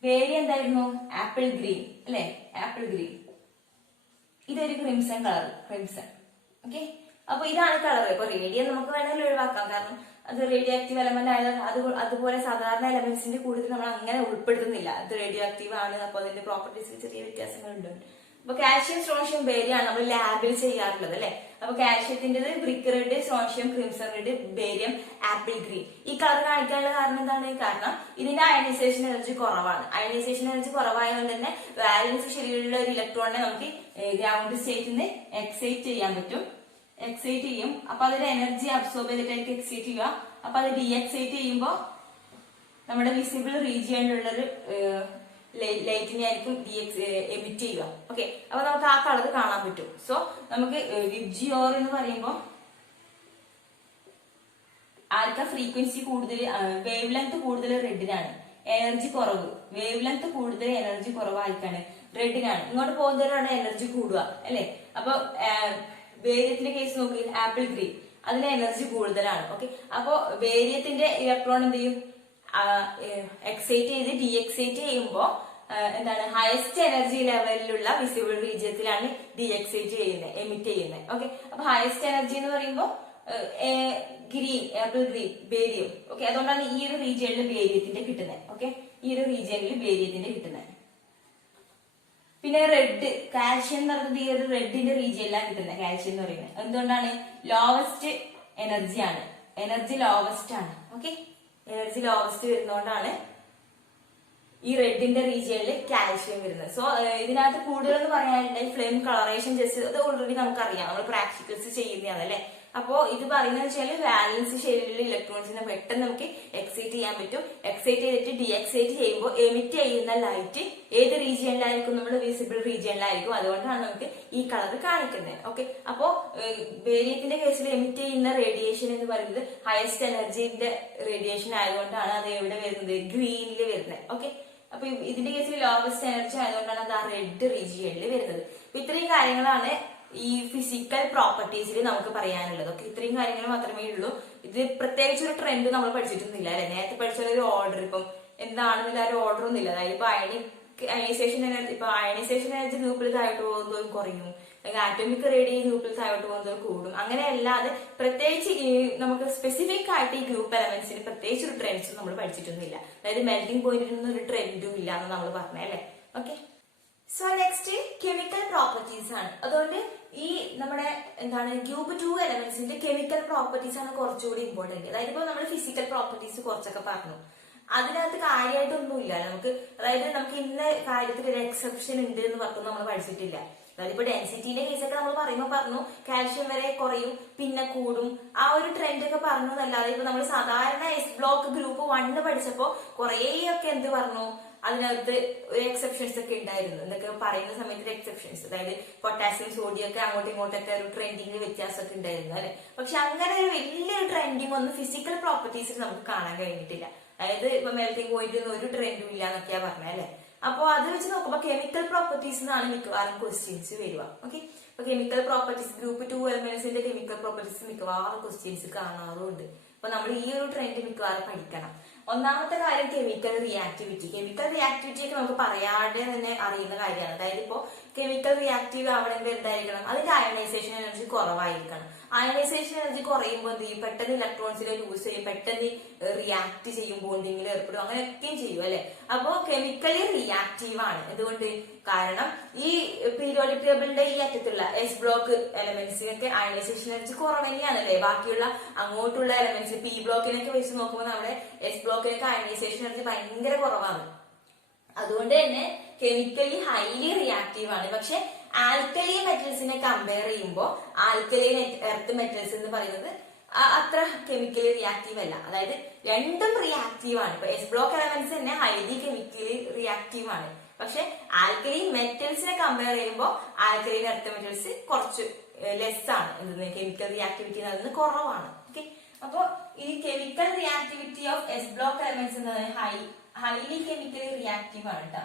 ബേരിയം എന്തായിരുന്നു, ആപ്പിൾ ഗ്രീൻ അല്ലെ, ആപ്പിൾ ഗ്രീൻ. ഇതൊരു ക്രിംസൺ കളർ, ക്രിംസൺ. ഓക്കെ, അപ്പൊ ഇതാണ് കളർ. ഇപ്പൊ റേഡിയം നമുക്ക് വേണമെങ്കിൽ ഒഴിവാക്കാം, കാരണം അത് റേഡിയോ ആക്റ്റീവ് എലമെന്റ് ആയതാണ്. അതുപോലെ സാധാരണ എലമെന്റ്സിന്റെ കൂടുതൽ നമ്മൾ അങ്ങനെ ഉൾപ്പെടുത്തുന്നില്ല. അത് റേഡിയോ ആക്റ്റീവ് ആണ്, അപ്പൊ അതിന്റെ പ്രോപ്പർട്ടീസിൽ ചെറിയ വ്യത്യാസങ്ങളുണ്ട്. അപ്പൊ കാൽഷ്യം സ്ട്രോൺഷ്യം ബേരിയം ആണ് നമ്മൾ ലാബിൽ ചെയ്യാറുള്ളത് അല്ലെ. അപ്പൊ കാൽഷ്യത്തിൻ്റെത് brick red, strontium crimson red, barium apple green. ഈ കളർ കാണിക്കാനുള്ള കാരണം എന്താണ്? കാരണം ഇതിന്റെ അയണൈസേഷൻ എനർജി കുറവാണ്. അയണൈസേഷൻ എനർജി കുറവായതുകൊണ്ട് തന്നെ വാലൻസ് ഷെല്ലിലുള്ള ഒരു ഇലക്ട്രോണിനെ നമുക്ക് ഗ്രൗണ്ട് സ്റ്റേറ്റിൽ നിന്ന് എക്സൈറ്റ് ചെയ്യാൻ പറ്റും. എക്സൈറ്റ് ചെയ്യും. അപ്പൊ അതിന്റെ എനർജി അബ്സോർബ് ചെയ്തിട്ടായിരിക്കും എക്സൈറ്റ് ചെയ്യുക. അപ്പൊ അത് ഡീഎക്സൈറ്റ് ചെയ്യുമ്പോൾ നമ്മുടെ വിസിബിൾ റീജിയനിലുള്ളൊരു ലൈറ്റിനെ ആയിരിക്കും എമിറ്റ് ചെയ്യുക. ഓക്കെ, അപ്പൊ നമുക്ക് ആ കളർ കാണാൻ പറ്റും. സോ നമുക്ക് വിബ്ജിയോർ എന്ന് പറയുമ്പോൾ ആർക്കാ ഫ്രീക്വൻസി കൂടുതൽ, വേവ് ലെങ്ത് കൂടുതൽ റെഡിനാണ്, എനർജി കുറവ്. വേവ് ലെങ്ത് കൂടുതൽ, എനർജി കുറവായിരിക്കാണ് റെഡിനാണ്. ഇങ്ങോട്ട് പോകുന്നവരാണ് എനർജി കൂടുക അല്ലെ. അപ്പൊ ബേരിയത്തിന്റെ കേസ് നോക്ക്, ആപ്പിൾ ഗ്രീൻ, അതിന് എനർജി കൂടുതലാണ്. ഓക്കെ, അപ്പൊ ബേരിയത്തിന്റെ ഇലക്ട്രോൺ എന്ത് ചെയ്യും? എക്സൈറ്റ് ചെയ്ത് ഡീഎക്സൈറ്റ് ചെയ്യുമ്പോൾ എന്താണ്, ഹയസ്റ്റ് എനർജി ലെവലിലുള്ള വിസിബിൾ റീജിയത്തിലാണ് ഡീഎക്സൈറ്റ് ചെയ്യുന്നത്, എമിറ്റ് ചെയ്യുന്നത്. ഓക്കെ, അപ്പൊ ഹയസ്റ്റ് എനർജി എന്ന് പറയുമ്പോൾ green, apple green, barium. Okay, അതുകൊണ്ടാണ് ഈ ഒരു റീജിയനിൽ ബേരിയത്തിന്റെ കിട്ടുന്നത്. ഓക്കെ, ഈ ഒരു റീജിയനിൽ ബേരിയത്തിന്റെ കിട്ടുന്നത്. പിന്നെ റെഡ്, കാൽഷ്യം എന്ന് പറയുന്നത് ഈ ഒരു റെഡിന്റെ റീജിയനിലാണ് കിട്ടുന്നത്. കാൽഷ്യം എന്ന് പറയുന്നത് എന്തുകൊണ്ടാണ്? ലോവസ്റ്റ് എനർജിയാണ്, എനർജി ലോവസ്റ്റ് ആണ്. ഓക്കെ, എനർജി ലോവസ്റ്റ് വരുന്നതുകൊണ്ടാണ് ഈ റെഡിന്റെ റീജിയനിൽ കാൽഷ്യം വരുന്നത്. സോ ഇതിനകത്ത് കൂടുതലെന്ന് പറയാനുണ്ടെങ്കിൽ ഫ്ലെയിം കളറേഷൻ ജസ്റ്റ് അത് ഓൾറെഡി നമുക്കറിയാം, നമ്മൾ പ്രാക്ടിക്കൽസ് ചെയ്യുന്നതാണ് അല്ലെ. അപ്പോ ഇത് പറയുന്നത് വെച്ചാൽ വാലൻസ് ഷെല്ലിലുള്ള ഇലക്ട്രോൺസിനെ പെട്ടെന്ന് നമുക്ക് എക്സൈറ്റ് ചെയ്യാൻ പറ്റും. എക്സൈറ്റ് ചെയ്തിട്ട് ഡീഎക്സൈറ്റ് ചെയ്യുമ്പോൾ എമിറ്റ് ചെയ്യുന്ന ലൈറ്റ് ഏത് റീജിയനിലായിരിക്കും? നമ്മൾ വിസിബിൾ റീജിയനിലായിരിക്കും. അതുകൊണ്ടാണ് നമുക്ക് ഈ കളർ കാണിക്കുന്നത്. ഓക്കെ, അപ്പോ ബേരിയത്തിന്റെ കേസിൽ എമിറ്റ് ചെയ്യുന്ന റേഡിയേഷൻ എന്ന് പറയുന്നത് ഹയസ്റ്റ് എനർജിന്റെ റേഡിയേഷൻ ആയതുകൊണ്ടാണ് അത് എവിടെ വരുന്നത്? ഗ്രീനിൽ വരുന്നത്. ഓക്കെ, അപ്പൊ ഇതിന്റെ കേസിൽ ലോവസ്റ്റ് എനർജി ആയതുകൊണ്ടാണ് അത് ആ റെഡ് റീജിയനിൽ വരുന്നത്. അപ്പൊ ഇത്രയും കാര്യങ്ങളാണ് ഈ ഫിസിക്കൽ പ്രോപ്പർട്ടീസിൽ നമുക്ക് പറയാനുള്ളത്. ഓക്കെ, ഇത്രയും കാര്യങ്ങൾ മാത്രമേ ഉള്ളൂ. ഇത് പ്രത്യേകിച്ച് ഒരു ട്രെൻഡ് നമ്മൾ പഠിച്ചിട്ടൊന്നുമില്ല അല്ലെ. നേരത്തെ പഠിച്ച ഒരു ഓർഡർ ഇപ്പം എന്താണെന്നില്ല, ഒരു ഓർഡർ ഒന്നുമില്ല. അതായത് ഇപ്പൊ അയണൈസേഷൻ എനർജി, ഇപ്പൊ അയണൈസേഷൻ എനർജി ഗ്രൂപ്പിൽ താഴോട്ട് പോകുന്നതും കുറയും, അല്ലെങ്കിൽ ആറ്റോമിക് റേഡിയോ ഗ്രൂപ്പിൽ താഴോട്ട് പോകുന്നതും കൂടും. അങ്ങനെ അല്ലാതെ പ്രത്യേകിച്ച് നമുക്ക് സ്പെസിഫിക് ആയിട്ട് ഈ ഗ്രൂപ്പ് എലമെന്റ്സിന് പ്രത്യേകിച്ച് ഒരു ട്രെൻഡ്സും നമ്മൾ പഠിച്ചിട്ടൊന്നുമില്ല. അതായത് മെൽറ്റിംഗ് പോയിന്റിൽ ഒരു ട്രെൻഡും ഇല്ല എന്ന് നമ്മൾ പറഞ്ഞേ അല്ലെ. Okay, so next chemical properties ആണ്. അതുകൊണ്ട് ഈ നമ്മുടെ എന്താണ് ഗ്രൂപ്പ് 2 എലമെന്റ്സിന്റെ കെമിക്കൽ പ്രോപ്പർട്ടീസ് ആണ് കുറച്ചുകൂടി ഇമ്പോർട്ടന്റ്. അതായത് ഇപ്പൊ നമ്മൾ ഫിസിക്കൽ പ്രോപ്പർട്ടീസ് കുറച്ചൊക്കെ പറഞ്ഞു, അതിനകത്ത് കാര്യമായിട്ടൊന്നുമില്ല നമുക്ക്. അതായത് നമുക്ക് ഇന്ന കാര്യത്തിൽ ഒരു എക്സെപ്ഷൻ ഉണ്ട് എന്ന് പറഞ്ഞു നമ്മൾ പഠിച്ചിട്ടില്ല. അതായത് ഇപ്പൊ ഡെൻസിറ്റിന്റെ കേസൊക്കെ നമ്മൾ പറയുമ്പോൾ പറഞ്ഞു കാൽഷ്യം വരെ കുറയും പിന്നെ കൂടും, ആ ഒരു ട്രെൻഡ് ഒക്കെ പറഞ്ഞു എന്നല്ലാതെ ഇപ്പൊ നമ്മൾ സാധാരണ എസ് ബ്ലോക്ക് ഗ്രൂപ്പ് 1 പഠിച്ചപ്പോ കുറേയൊക്കെ എന്ത് പറഞ്ഞു, അതിനകത്ത് ഒരു എക്സെപ്ഷൻസ് ഒക്കെ ഉണ്ടായിരുന്നു. എന്തൊക്കെ പറയുന്ന സമയത്ത് എക്സെപ്ഷൻസ്, അതായത് പൊട്ടാസ്യം സോഡിയം ഒക്കെ അങ്ങോട്ടും ഇങ്ങോട്ടൊക്കെ ഒരു ട്രെൻഡിങ് വ്യത്യാസമൊക്കെ ഉണ്ടായിരുന്നു അല്ലെ. പക്ഷെ അങ്ങനെ ഒരു വലിയൊരു ട്രെൻഡിങ് ഒന്നും ഫിസിക്കൽ പ്രോപ്പർട്ടീസിൽ നമുക്ക് കാണാൻ കഴിഞ്ഞിട്ടില്ല. അതായത് ഇപ്പൊ മെൽറ്റിംഗ് പോയിന്റ് ഒരു ട്രെൻഡും ഇല്ല എന്നൊക്കെയാ പറഞ്ഞത് അല്ലെ. അപ്പൊ അത് വെച്ച് നോക്കുമ്പോ കെമിക്കൽ പ്രോപ്പർട്ടീസ് എന്നാണ് മിക്കവാറും ക്വസ്റ്റ്യൻസ് വരിക. ഓക്കെ, അപ്പൊ കെമിക്കൽ പ്രോപ്പർട്ടീസ് ഗ്രൂപ്പ് 2 എലമെന്റ്സിന്റെ കെമിക്കൽ പ്രോപ്പർട്ടീസ് മിക്കവാറും ക്വസ്റ്റ്യൻസ് കാണാറുണ്ട്. അപ്പൊ നമ്മൾ ഈ ഒരു ട്രെൻഡ് മിക്കവാറും പഠിക്കണം. ഒന്നാമത്തെ കാര്യം കെമിക്കൽ റിയാക്ടിവിറ്റി. കെമിക്കൽ റിയാക്ടിവിറ്റി ഒക്കെ നമുക്ക് പറയാതെ തന്നെ അറിയുന്ന കാര്യമാണ്. അതായത് ഇപ്പോ കെമിക്കൽ റിയാക്റ്റീവ് ആവണമെങ്കിൽ എന്തായിരിക്കണം? അതിന്റെ അയണൈസേഷൻ എനർജി കുറവായിരിക്കണം. അയണൈസേഷൻ എനർജി കുറയുമ്പോൾ എന്ത് ചെയ്യും? പെട്ടെന്ന് ഇലക്ട്രോൺസിനെ ലൂസ് ചെയ്യും, പെട്ടെന്ന് റിയാക്ട് ചെയ്യും, ബോണ്ടിങ്ങിൽ ഏർപ്പെടും, അങ്ങനെയൊക്കെയും ചെയ്യും അല്ലെ. അപ്പോ കെമിക്കലി റിയാക്റ്റീവ് ആണ്. എന്തുകൊണ്ട്? കാരണം ഈ പീരിയോഡിക് ടേബിളിന്റെ ഈ അറ്റത്തുള്ള എസ് ബ്ലോക്ക് എലമെന്റ്സിനൊക്കെ അയണൈസേഷൻ എനർജി കുറവ് തന്നെയാണല്ലേ. ബാക്കിയുള്ള അങ്ങോട്ടുള്ള എലമെന്റ്സ് പി ബ്ലോക്കിനൊക്കെ വെച്ച് നോക്കുമ്പോൾ നമ്മുടെ എസ് ബ്ലോക്കിനൊക്കെ അയണൈസേഷൻ എനർജി ഭയങ്കര കുറവാണ്. അതുകൊണ്ട് തന്നെ കെമിക്കലി ഹൈലി റിയാക്റ്റീവ് ആണ്. പക്ഷെ ആൽക്കലി മെറ്റൽസിനെ കമ്പയർ ചെയ്യുമ്പോൾ ആൽക്കലി എർത്ത് മെറ്റൽസ് എന്ന് പറയുന്നത് അത്ര കെമിക്കലി റിയാക്റ്റീവ് അല്ല. അതായത് രണ്ടും റിയാക്റ്റീവ് ആണ്. ഇപ്പൊ എസ് ബ്ലോക്ക് എലമെന്റ്സ് തന്നെ ഹൈലി കെമിക്കലി റിയാക്റ്റീവ് ആണ്. പക്ഷെ ആൽക്കലി മെറ്റൽസിനെ കമ്പയർ ചെയ്യുമ്പോൾ ആൽക്കലി എർത്ത് മെറ്റൽസ് കുറച്ച് ലെസ് ആണ്. എന്തെന്ന് കെമിക്കൽ റിയാക്ടിവിറ്റി എന്ന് കുറവാണ്. ഓക്കെ, അപ്പൊ ഈ chemical reactivity of S block elements എന്നത് ഹൈലി കെമിക്കലി റിയാക്റ്റീവ് ആണ് കേട്ടോ.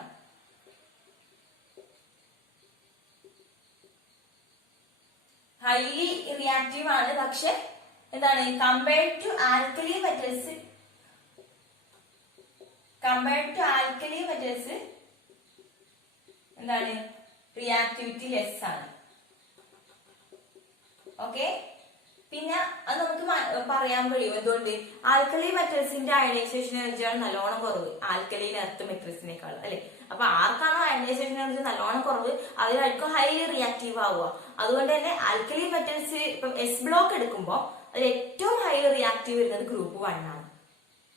ഹൈലി റിയാക്റ്റീവ് ആണ്. പക്ഷെ എന്താണ് കമ്പയർഡ് ടു ആൽക്കലി മെറ്റൽസ് എന്താണ് റിയാക്ടിവിറ്റി ലെസ് ആണ്. ഓക്കെ, പിന്നെ അത് നമുക്ക് പറയാൻ കഴിയും എന്തുകൊണ്ട് ആൽക്കലി മെറ്റൽസിന്റെ അയണൈസേഷൻ എനർജിയാണ് നല്ലോണം കുറവ് ആൽക്കലൈൻ എർത്ത് മെറ്റൽസിനേക്കാൾ അല്ലെ. അപ്പൊ ആർക്കാണോ അയണൈസേഷൻ എനർജി നല്ലോണം കുറവ് അതിലായിരിക്കും ഹൈലി റിയാക്റ്റീവ് ആവുക. അതുകൊണ്ട് തന്നെ ആൽക്കലി മെറ്റൽസ് ഇപ്പം എസ് ബ്ലോക്ക് എടുക്കുമ്പോൾ അതിൽ ഏറ്റവും ഹൈലി റിയാക്റ്റീവ് വരുന്നത് ഗ്രൂപ്പ് 1 ആണ്,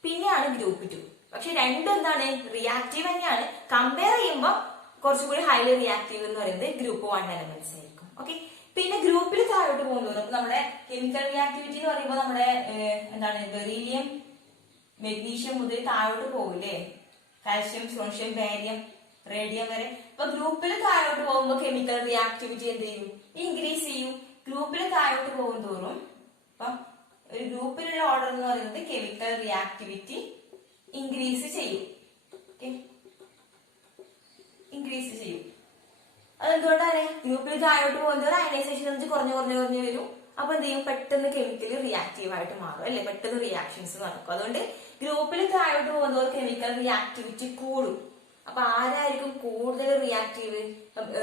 പിന്നെയാണ് ഗ്രൂപ്പ് 2. പക്ഷെ രണ്ടും എന്താണ് റിയാക്റ്റീവ് തന്നെയാണ്. കമ്പയർ ചെയ്യുമ്പോൾ കുറച്ചുകൂടി ഹൈലി റിയാക്റ്റീവ് എന്ന് പറയുന്നത് ഗ്രൂപ്പ് 1 എലമെന്റ്സ് ആയിരിക്കും. ഓക്കെ. പിന്നെ ഗ്രൂപ്പിൽ താഴോട്ട് പോകുന്നത് നമ്മുടെ കെമിക്കൽ റിയാക്ടിവിറ്റി എന്ന് പറയുമ്പോൾ നമ്മുടെ എന്താണ് ബെറീലിയം മെഗ്നീഷ്യം മുതൽ താഴോട്ട് പോകില്ലേ, കാൽഷ്യം സോൺഷ്യം ബാരിയം റേഡിയം വരെ. അപ്പൊ ഗ്രൂപ്പിൽ താഴോട്ട് പോകുമ്പോൾ കെമിക്കൽ റിയാക്ടിവിറ്റി എന്ത് ചെയ്യും, ഇൻക്രീസ് ചെയ്യും. ഗ്രൂപ്പിൽ താഴോട്ട് പോകും തോറും അപ്പം ഒരു ഗ്രൂപ്പിലുള്ള ഓർഡർ എന്ന് പറയുന്നത് കെമിക്കൽ റിയാക്ടിവിറ്റി ഇൻക്രീസ് ചെയ്യും. ഇൻക്രീസ് ചെയ്യും. അതെന്തുകൊണ്ടാണ് ഗ്രൂപ്പിൽ താഴോട്ട് പോകുന്നത് അയണൈസേഷൻ എനർജി കുറഞ്ഞു വരും. അപ്പൊ എന്ത് ചെയ്യും, പെട്ടെന്ന് കെമിക്കലി റിയാക്റ്റീവ് ആയിട്ട് മാറും അല്ലെ, പെട്ടെന്ന് റിയാക്ഷൻസ് നടക്കും. അതുകൊണ്ട് ഗ്രൂപ്പിൽ താഴോട്ട് പോകുന്നവർ കെമിക്കൽ റിയാക്ടിവിറ്റി കൂടും. അപ്പൊ ആരായിരിക്കും കൂടുതൽ റിയാക്റ്റീവ്?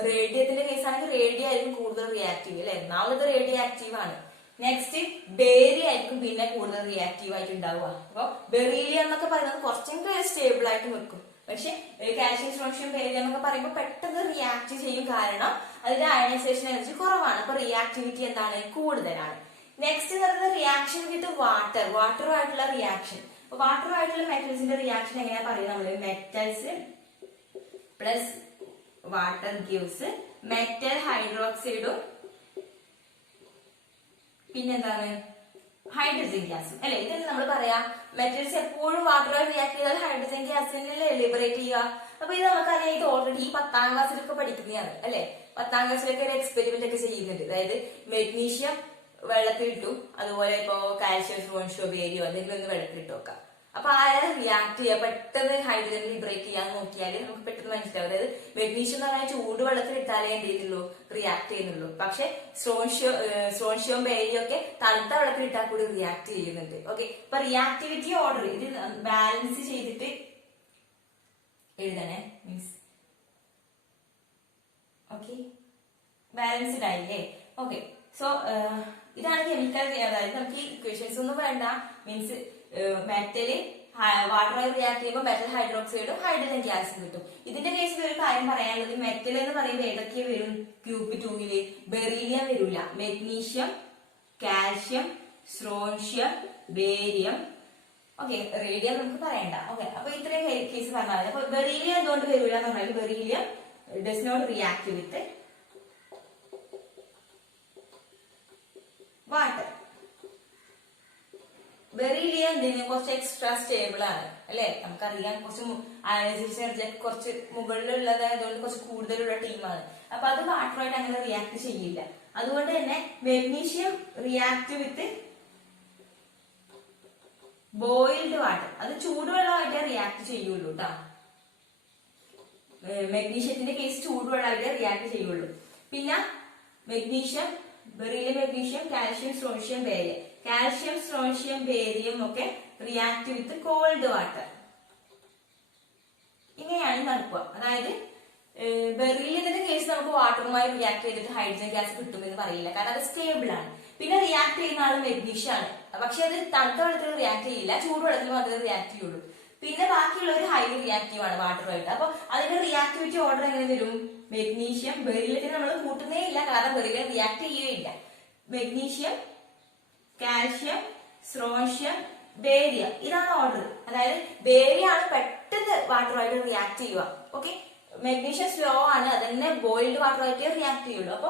റേഡിയത്തിന്റെ കേസാണെങ്കിൽ റേഡിയം ആയിരിക്കും കൂടുതൽ റിയാക്റ്റീവ് അല്ലെ, ഒന്നാമത് റേഡിയോ ആക്റ്റീവ് ആണ്. നെക്സ്റ്റ് ബേരി ആയിരിക്കും പിന്നെ കൂടുതൽ റിയാക്റ്റീവ് ആയിട്ട് ഉണ്ടാവുക. അപ്പൊ ബെറീലിയം എന്നൊക്കെ പറയുന്നത് കുറച്ചെങ്കിലും സ്റ്റേബിൾ ആയിട്ട് നിൽക്കും. പക്ഷെ കാൽഷ്യം സോൺഷ്യം ബേരിയം എന്നൊക്കെ പറയുമ്പോൾ പെട്ടെന്ന് റിയാക്ട് ചെയ്യും, കാരണം അതിന്റെ അയണൈസേഷൻ എനർജി കുറവാണ്. അപ്പൊ റിയാക്ടിവിറ്റി എന്താണ്, കൂടുതലാണ്. നെക്സ്റ്റ് എന്ന് പറയുന്നത് റിയാക്ഷൻ വിത്ത് വാട്ടറുമായിട്ടുള്ള റിയാക്ഷൻ. അപ്പൊ വാട്ടറുമായിട്ടുള്ള മെറ്റൽസിന്റെ റിയാക്ഷൻ എങ്ങനെയാ പറയുക നമ്മള്, metals plus water gives metal ഹൈഡ്രോക്സൈഡും പിന്നെന്താണ് ഹൈഡ്രജൻ ഗ്യാസും അല്ലെ. ഇതല്ലേ നമ്മൾ പറയാ മെറ്റൽസ് എപ്പോഴും വാട്ടറുമായി റിയാക്ട് ചെയ്താൽ ഹൈഡ്രജൻ ഗ്യാസിനെ ലിബറേറ്റ് ചെയ്യുക. അപ്പൊ ഇത് നമുക്കറിയാം, ഇത് ഓൾറെഡി ഈ 10ാം ക്ലാസ്സിലൊക്കെ പഠിക്കുന്നതാണ് അല്ലെ. 10ാം ക്ലാസ്സിലൊക്കെ ഒരു എക്സ്പെരിമെന്റ് ഒക്കെ ചെയ്യുന്നുണ്ട്. അതായത് മെഗ്നീഷ്യം വെള്ളത്തിലിട്ടു, അതുപോലെ ഇപ്പോ കാൽഷ്യം സോൺഷ്യോ ബേരിയോ എന്തെങ്കിലും ഒന്ന് വെള്ളത്തിലിട്ട് വെക്കാം. അപ്പൊ ആരെ റിയാക്ട് ചെയ്യുക, പെട്ടെന്ന് ഹൈഡ്രജൻ ലിബറേറ്റ് ചെയ്യാൻ നോക്കിയാൽ നമുക്ക് പെട്ടെന്ന് മനസ്സിലാവും. അതായത് മെഗ്നീഷ്യം എന്ന് പറഞ്ഞാൽ ചൂട് വെള്ളത്തിലിട്ടാലേ എന്ത് ചെയ്യുന്നുള്ളൂ, റിയാക്ട് ചെയ്യുന്നുള്ളൂ. പക്ഷെ സോൺഷ്യം ബേരിയോ ഒക്കെ തണുത്ത വെള്ളത്തിലിട്ടാൽ കൂടി റിയാക്ട് ചെയ്യുന്നുണ്ട്. ഓക്കെ. അപ്പൊ റിയാക്ടിവിറ്റി ഓർഡർ ഇത് ബാലൻസ് ചെയ്തിട്ട് എഴുതണേ, മീൻസ് ഓക്കെ ബാലൻസ്ഡ് ആയില്ലേ. ഓക്കെ. സോ ഇതാണ് കെമിക്കൽ. അതായത് നമുക്ക് ഇക്വേഷൻസ് ഒന്നും വേണ്ട. മീൻസ് മെറ്റല് വാട്ടറുമായി റിയാക്ട് ചെയ്യുമ്പോൾ മെറ്റൽ ഹൈഡ്രോക്സൈഡും ഹൈഡ്രജൻ ഗ്യാസും കിട്ടും. ഇതിന്റെ കേസിൽ ഒരു കാര്യം പറയാനുള്ളത്, മെറ്റൽ എന്ന് പറയുമ്പോൾ ഏതൊക്കെ വരും ഗ്രൂപ്പ് 2 ബെറീലിയം വരില്ല, magnesium, calcium, strontium, barium, okay radium നമുക്ക് പറയണ്ട. ഓക്കെ. അപ്പൊ ഇത്രയും കേസ് പറഞ്ഞാൽ മതി. അപ്പൊ ബെറീലിയം എന്തുകൊണ്ട് വരില്ല എന്ന് പറഞ്ഞാൽ beryllium does not react with water. Beryllium എന്തിന് കുറച്ച് എക്സ്ട്രാ സ്റ്റേബിൾ ആണ് അല്ലെ, നമുക്കറിയാം. കുറച്ച് അയണൈസേഷൻ എനർജി കുറച്ച് മുകളിലുള്ളതായതുകൊണ്ട് കുറച്ച് കൂടുതലുള്ള ടീമാണ്. അപ്പൊ അത് വാട്ടറുമായിട്ട് അങ്ങനെ റിയാക്ട് ചെയ്യില്ല. അതുകൊണ്ട് തന്നെ magnesium react with boiled water, അത് ചൂടുവെള്ളമായിട്ടേ റിയാക്ട് ചെയ്യുള്ളൂ കേട്ടോ. മെഗ്നീഷ്യത്തിന്റെ കേസ് ചൂടുവെള്ളമായിട്ടേ റിയാക്ട് ചെയ്യുള്ളൂ. പിന്നെ magnesium, beryllium, magnesium, calcium, strontium, barium. Calcium, strontium, barium ഒക്കെ റിയാക്ട് വിത്ത് കോൾഡ് വാട്ടർ. ഇങ്ങനെയാണ് നടക്കുക. അതായത് ബെറീലിയത്തിന്റെ കേസ് നമുക്ക് വാട്ടറുമായി റിയാക്ട് ചെയ്തിട്ട് ഹൈഡ്രജൻ ഗ്യാസ് കിട്ടുമെന്ന് പറയില്ല, കാരണം അത് സ്റ്റേബിൾ ആണ്. പിന്നെ റിയാക്ട് ചെയ്യുന്ന ആള് മെഗ്നീഷ്യം ആണ്. പക്ഷെ അത് തണുത്ത വെള്ളത്തിൽ റിയാക്ട് ചെയ്യില്ല, ചൂടുവെള്ളത്തിൽ മാത്രമേ റിയാക്ട് ചെയ്യുള്ളൂ. പിന്നെ ബാക്കിയുള്ള ഒരു ഹൈലി റിയാക്റ്റീവ് ആണ് വാട്ടറുമായിട്ട്. അപ്പൊ അതിന്റെ റിയാക്ടിവിറ്റി ഓർഡർ എങ്ങനെ വരും, മെഗ്നീഷ്യം, ബെറീലിയത്തിന് നമ്മൾ കൂട്ടുന്നേ ഇല്ല, കാരണം ബെറീലിയം റിയാക്ട് ചെയ്യുകയില്ല. മെഗ്നീഷ്യം, കാൽഷ്യം, സ്ട്രോൺഷ്യം, ബേരിയം, ഇതാണ് ഓർഡർ. അതായത് ബേരിയം ആണ് പെട്ടെന്ന് വാട്ടറുമായിട്ട് റിയാക്ട് ചെയ്യുക. ഓക്കെ. മെഗ്നീഷ്യം സ്ലോ ആണ്, അതന്നെ ബോയിൽഡ് വാട്ടറുമായിട്ട് റിയാക്ട് ചെയ്യുള്ളൂ. അപ്പൊ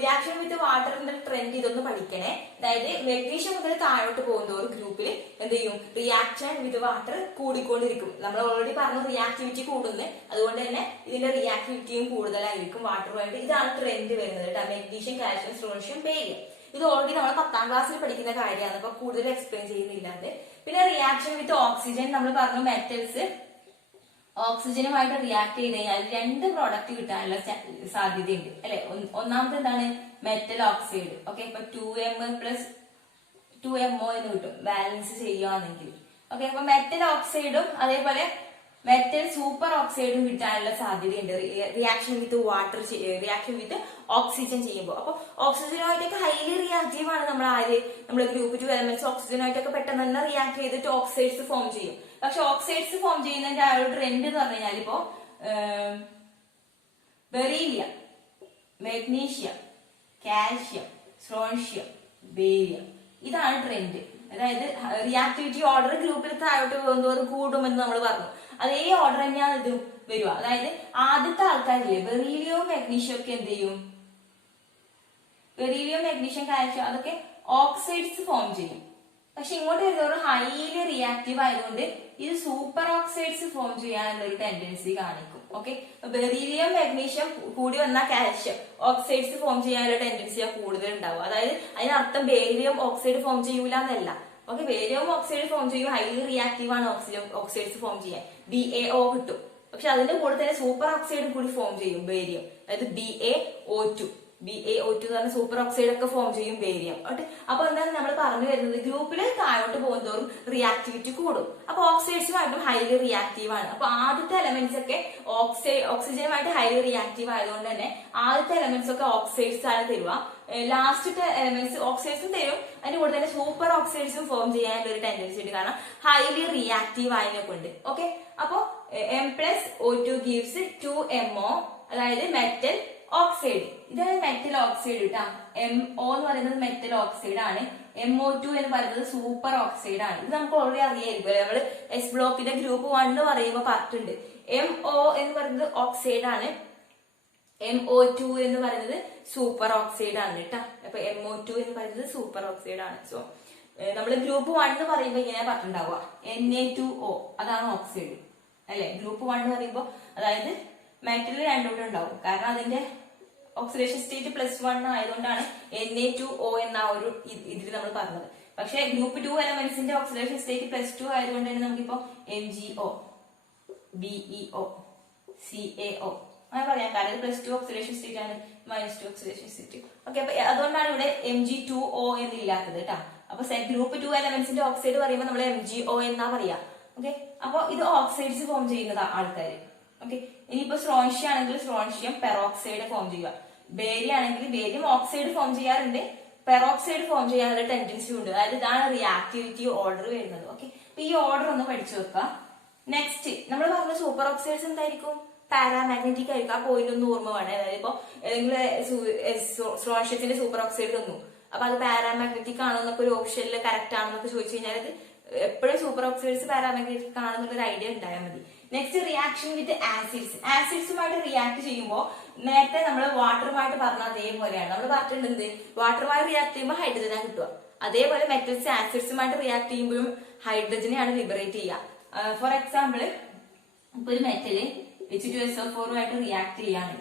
റിയാക്ഷൻ വിത്ത് വാട്ടറിന്റെ ട്രെൻഡ് ഇതൊന്ന് പഠിക്കണേ. അതായത് മെഗ്നീഷ്യം മുതൽ താഴോട്ട് പോകുന്നതോറും ഗ്രൂപ്പിൽ എന്ത് ചെയ്യും, റിയാക്ഷൻ വിത്ത് വാട്ടർ കൂടിക്കൊണ്ടിരിക്കും. നമ്മൾ ഓൾറെഡി പറഞ്ഞു റിയാക്ടിവിറ്റി കൂടുന്നു, അതുകൊണ്ട് തന്നെ ഇതിന്റെ റിയാക്ടിവിറ്റിയും കൂടുതലായിരിക്കും വാട്ടറുമായിട്ട്. ഇതാണ് ട്രെൻഡ് വരുന്നത് കേട്ടോ, മെഗ്നീഷ്യം, കാൽഷ്യം, സ്ട്രോൺഷ്യം, ബേരിയം. ഇത് ഓൾറെഡി നമ്മൾ 10ാം ക്ലാസ്സിൽ പഠിക്കുന്ന കാര്യമാണ്, അപ്പൊ കൂടുതൽ എക്സ്പ്ലെയിൻ ചെയ്യുന്നില്ലാതെ. പിന്നെ റിയാക്ഷൻ വിത്ത് ഓക്സിജൻ നമ്മൾ പറഞ്ഞു, മെറ്റൽസ് ഓക്സിജനുമായിട്ട് റിയാക്ട് ചെയ്ത് കഴിഞ്ഞാൽ 2 പ്രോഡക്റ്റ് കിട്ടാനുള്ള സാധ്യതയുണ്ട് അല്ലെ. ഒന്നാമത്തെ എന്താണ്, മെറ്റൽ ഓക്സൈഡ്. ഓക്കെ. ഇപ്പൊ 2m പ്ലസ് 2mo എന്ന് കിട്ടും ബാലൻസ് ചെയ്യുകയാണെങ്കിൽ. ഓക്കെ. അപ്പൊ മെറ്റൽ ഓക്സൈഡും അതേപോലെ മെറ്റൽ സൂപ്പർ ഓക്സൈഡും കിട്ടാനുള്ള സാധ്യതയുണ്ട് reaction with water reaction with oxygen ചെയ്യുമ്പോൾ. അപ്പൊ ഓക്സിജനുമായിട്ടൊക്കെ ഹൈലി റിയാക്റ്റീവ് ആണ് നമ്മുടെ ഗ്രൂപ്പ് 2 എലമെന്റ്സ് ഓക്സിജനുമായിട്ടൊക്കെ പെട്ടെന്ന് തന്നെ റിയാക്ട് ചെയ്തിട്ട് ഓക്സൈഡ്സ് ഫോം ചെയ്യും. പക്ഷെ ഓക്സൈഡ്സ് ഫോം ചെയ്യുന്നതിന്റെ ആ ഒരു ട്രെൻഡ് എന്ന് പറഞ്ഞു കഴിഞ്ഞാൽ ഇപ്പോ beryllium, magnesium, calcium, strontium, barium, ഇതാണ് ട്രെൻഡ്. അതായത് റിയാക്ടിവിറ്റി ഓർഡർ ഗ്രൂപ്പിൽ താഴോട്ട് പോകുന്നതോറും കൂടുമെന്ന് നമ്മൾ പറഞ്ഞു. അതേ ഓർഡർ തന്നെയാണ് ഇത് വരിക. അതായത് ആദ്യത്തെ ആൾക്കാരില്ലേ ബെറീലിയവും മെഗ്നീഷ്യം ഒക്കെ എന്ത് ചെയ്യും, ബെറീലിയം, മെഗ്നീഷ്യം, കാൽഷ്യം അതൊക്കെ ഓക്സൈഡ്സ് ഫോം ചെയ്യും. പക്ഷെ ഇങ്ങോട്ട് വരുന്നവർ ഹൈലി റിയാക്റ്റീവ് ആയതുകൊണ്ട് ഇത് സൂപ്പർ ഓക്സൈഡ്സ് ഫോം ചെയ്യാനുള്ള ഒരു ടെൻഡൻസി കാണിക്കും. ഓക്കെ, ബെറീലിയം, മെഗ്നീഷ്യം കൂടി വന്നാൽ കാൽഷ്യം ഓക്സൈഡ്സ് ഫോം ചെയ്യാനുള്ള ടെൻഡൻസിയാ കൂടുതൽ ഉണ്ടാവും. അതായത് അതിനർത്ഥം ബേരിയം ഓക്സൈഡ് ഫോം ചെയ്യൂല എന്നല്ല. ഓക്കെ, ബേരിയം ഓക്സൈഡ് ഫോം ചെയ്യും, ഹൈലി റിയാക്റ്റീവ് ആണ് ഓക്സൈഡ്സ് ഫോം ചെയ്യാൻ, BaO കിട്ടും. പക്ഷെ അതിന്റെ കൂടെ തന്നെ സൂപ്പർ ഓക്സൈഡ് കൂടി ഫോം ചെയ്യും ബേരിയം, അതായത് BaO2 എന്ന് പറഞ്ഞ സൂപ്പർ ഓക്സൈഡ് ഒക്കെ ഫോം ചെയ്യും ബേരിയം. ഓക്കെ, അപ്പൊ എന്താണ് നമ്മൾ പറഞ്ഞു വരുന്നത്, ഗ്രൂപ്പില് താഴോട്ട് പോകുന്നതോറും റിയാക്ടിവിറ്റി കൂടും. അപ്പൊ ഓക്സൈഡ്സുമായിട്ടും ഹൈലി റിയാക്റ്റീവ് ആണ്. അപ്പൊ ആദ്യത്തെ എലമെന്റ്സ് ഒക്കെ ഓക്സിജനുമായിട്ട് ഹൈലി റിയാക്റ്റീവ് ആയതുകൊണ്ട് തന്നെ ആദ്യത്തെ എലമെന്റ്സ് ഒക്കെ ഓക്സൈഡ്സ് ആണ് തരുക. ലാസ്റ്റത്തെ എലമെന്റ്സ് ഓക്സൈഡ്സും തരും, അതിന്റെ കൂടെ തന്നെ സൂപ്പർ ഓക്സൈഡ്സും ഫോം ചെയ്യാനുള്ള ഒരു ടെൻഡൻസി ഉണ്ട്, കാരണം ഹൈലി റിയാക്റ്റീവ് ആയതിനെക്കൊണ്ട്. ഓക്കെ, അപ്പോ M+O2 gives 2MO, അതായത് മെറ്റൽ ഓക്സൈഡ്. ഇതാണ് മെറ്റൽ ഓക്സൈഡ് കേട്ടാ. MO എന്ന് പറയുന്നത് മെറ്റൽ ഓക്സൈഡ് ആണ്, MO2 എന്ന് പറയുന്നത് സൂപ്പർ ഓക്സൈഡ് ആണ്. ഇത് നമുക്ക് ഓൾറെഡി അറിയായിരിക്കും, നമ്മള് S ബ്ലോക്കിന്റെ ഗ്രൂപ്പ് 1 പറയുമ്പോൾ പറഞ്ഞിട്ടുണ്ട്. MO എന്ന് പറയുന്നത് ഓക്സൈഡ് ആണ്, MO2 എന്ന് പറയുന്നത് സൂപ്പർ ഓക്സൈഡ് ആണ് കേട്ടാ. അപ്പൊ MO2 എന്ന് പറയുന്നത് സൂപ്പർ ഓക്സൈഡ് ആണ്. സോ നമ്മള് ഗ്രൂപ്പ് 1 പറയുമ്പോൾ ഇങ്ങനെ പറഞ്ഞിട്ടുണ്ടാവുക, Na2O അതാണ് ഓക്സൈഡ് അല്ലെ. ഗ്രൂപ്പ് 1 പറയുമ്പോൾ അതായത് മെറ്റൽ രണ്ടുകൂടെ ഉണ്ടാവും, കാരണം അതിന്റെ ഓക്സിഡേഷൻ സ്റ്റേറ്റ് +1 ആയതുകൊണ്ടാണ് Na2O എന്ന ഒരു ഇതിൽ നമ്മൾ പറഞ്ഞത്. പക്ഷെ ഗ്രൂപ്പ് 2 എലമെന്റ്സിന്റെ ഓക്സിഡേഷൻ സ്റ്റേറ്റ് +2 ആയതുകൊണ്ട് തന്നെ നമുക്കിപ്പോ MgO, BeO, CaO അങ്ങനെ പറയാം, കാരണം +2 ഓക്സിഡേഷൻ സ്റ്റേറ്റ് ആണ്, -2 ഓക്സിഡേഷൻ സ്റ്റേറ്റ്. ഓക്കെ, അപ്പൊ അതുകൊണ്ടാണ് ഇവിടെ Mg2O എന്നില്ലാത്തത് കേട്ടോ. അപ്പൊ ഗ്രൂപ്പ് 2 എലമെന്റ്സിന്റെ ഓക്സൈഡ് പറയുമ്പോൾ നമ്മൾ MgO എന്നാ പറയാ. ഓക്കെ, അപ്പൊ ഇത് ഓക്സൈഡ്സ് ഫോം ചെയ്യുന്നതാ ആൾക്കാര്. ഓക്കെ, ഇനിയിപ്പോ സ്ട്രോൺഷ്യം ആണെങ്കിൽ സ്ട്രോൺഷ്യം പെറോക്സൈഡ് ഫോം ചെയ്യുക, ബേരിയം ആണെങ്കിൽ ബേരിയം ഓക്സൈഡ് ഫോം ചെയ്യാറുണ്ട്, പെറോക്സൈഡ് ഫോം ചെയ്യാനുള്ള ടെൻഡൻസി ഉണ്ട്. അതായത് ഇതാണ് റിയാക്ടിവിറ്റി ഓർഡർ വരുന്നത്. ഓക്കെ, അപ്പൊ ഈ ഓർഡർ ഒന്ന് പഠിച്ചു വെക്കുക. നെക്സ്റ്റ് നമ്മൾ പറഞ്ഞ സൂപ്പർ ഓക്സൈഡ്സ് എന്തായിരിക്കും, പാരാമാഗ്നറ്റിക് ആയിരിക്കും. ആ പോയിന്റ് ഒന്ന് ഓർമ്മ വേണേ. അതായത് ഇപ്പൊ ഏതെങ്കിലും സ്ട്രോൺഷ്യത്തിന്റെ സൂപ്പർ ഓക്സൈഡ് തന്നു, അപ്പൊ അത് പാരാമാഗ്നറ്റിക് ആണോ എന്നൊക്കെ ഒരു ഓപ്ഷനിൽ കറക്റ്റ് ആണെന്നൊക്കെ ചോദിച്ചു കഴിഞ്ഞാൽ അത് എപ്പോഴും സൂപ്പർ ഓക്സൈഡ്സ് പാരാമാഗ്നറ്റിക് ആണെന്നുള്ള ഒരു ഐഡിയ ഉണ്ടായാൽ മതി. Next reaction with acids. ആസിഡ്സുമായിട്ട് റിയാക്ട് ചെയ്യുമ്പോൾ നേരത്തെ നമ്മൾ വാട്ടറുമായിട്ട് പറഞ്ഞ അതേപോലെയാണ്. നമ്മൾ പറഞ്ഞിട്ടുണ്ട് വാട്ടറുമായി റിയാക്ട് ചെയ്യുമ്പോൾ ഹൈഡ്രജനാണ് കിട്ടുക. അതേപോലെ മെറ്റൽസ് ആസിഡ്സുമായിട്ട് റിയാക്ട് ചെയ്യുമ്പോഴും ഹൈഡ്രജനെയാണ് ലിബറേറ്റ് ചെയ്യുക. ഫോർ എക്സാമ്പിൾ, ഇപ്പൊ ഒരു മെറ്റല് H2SO4 റിയാക്ട് ചെയ്യാണ്,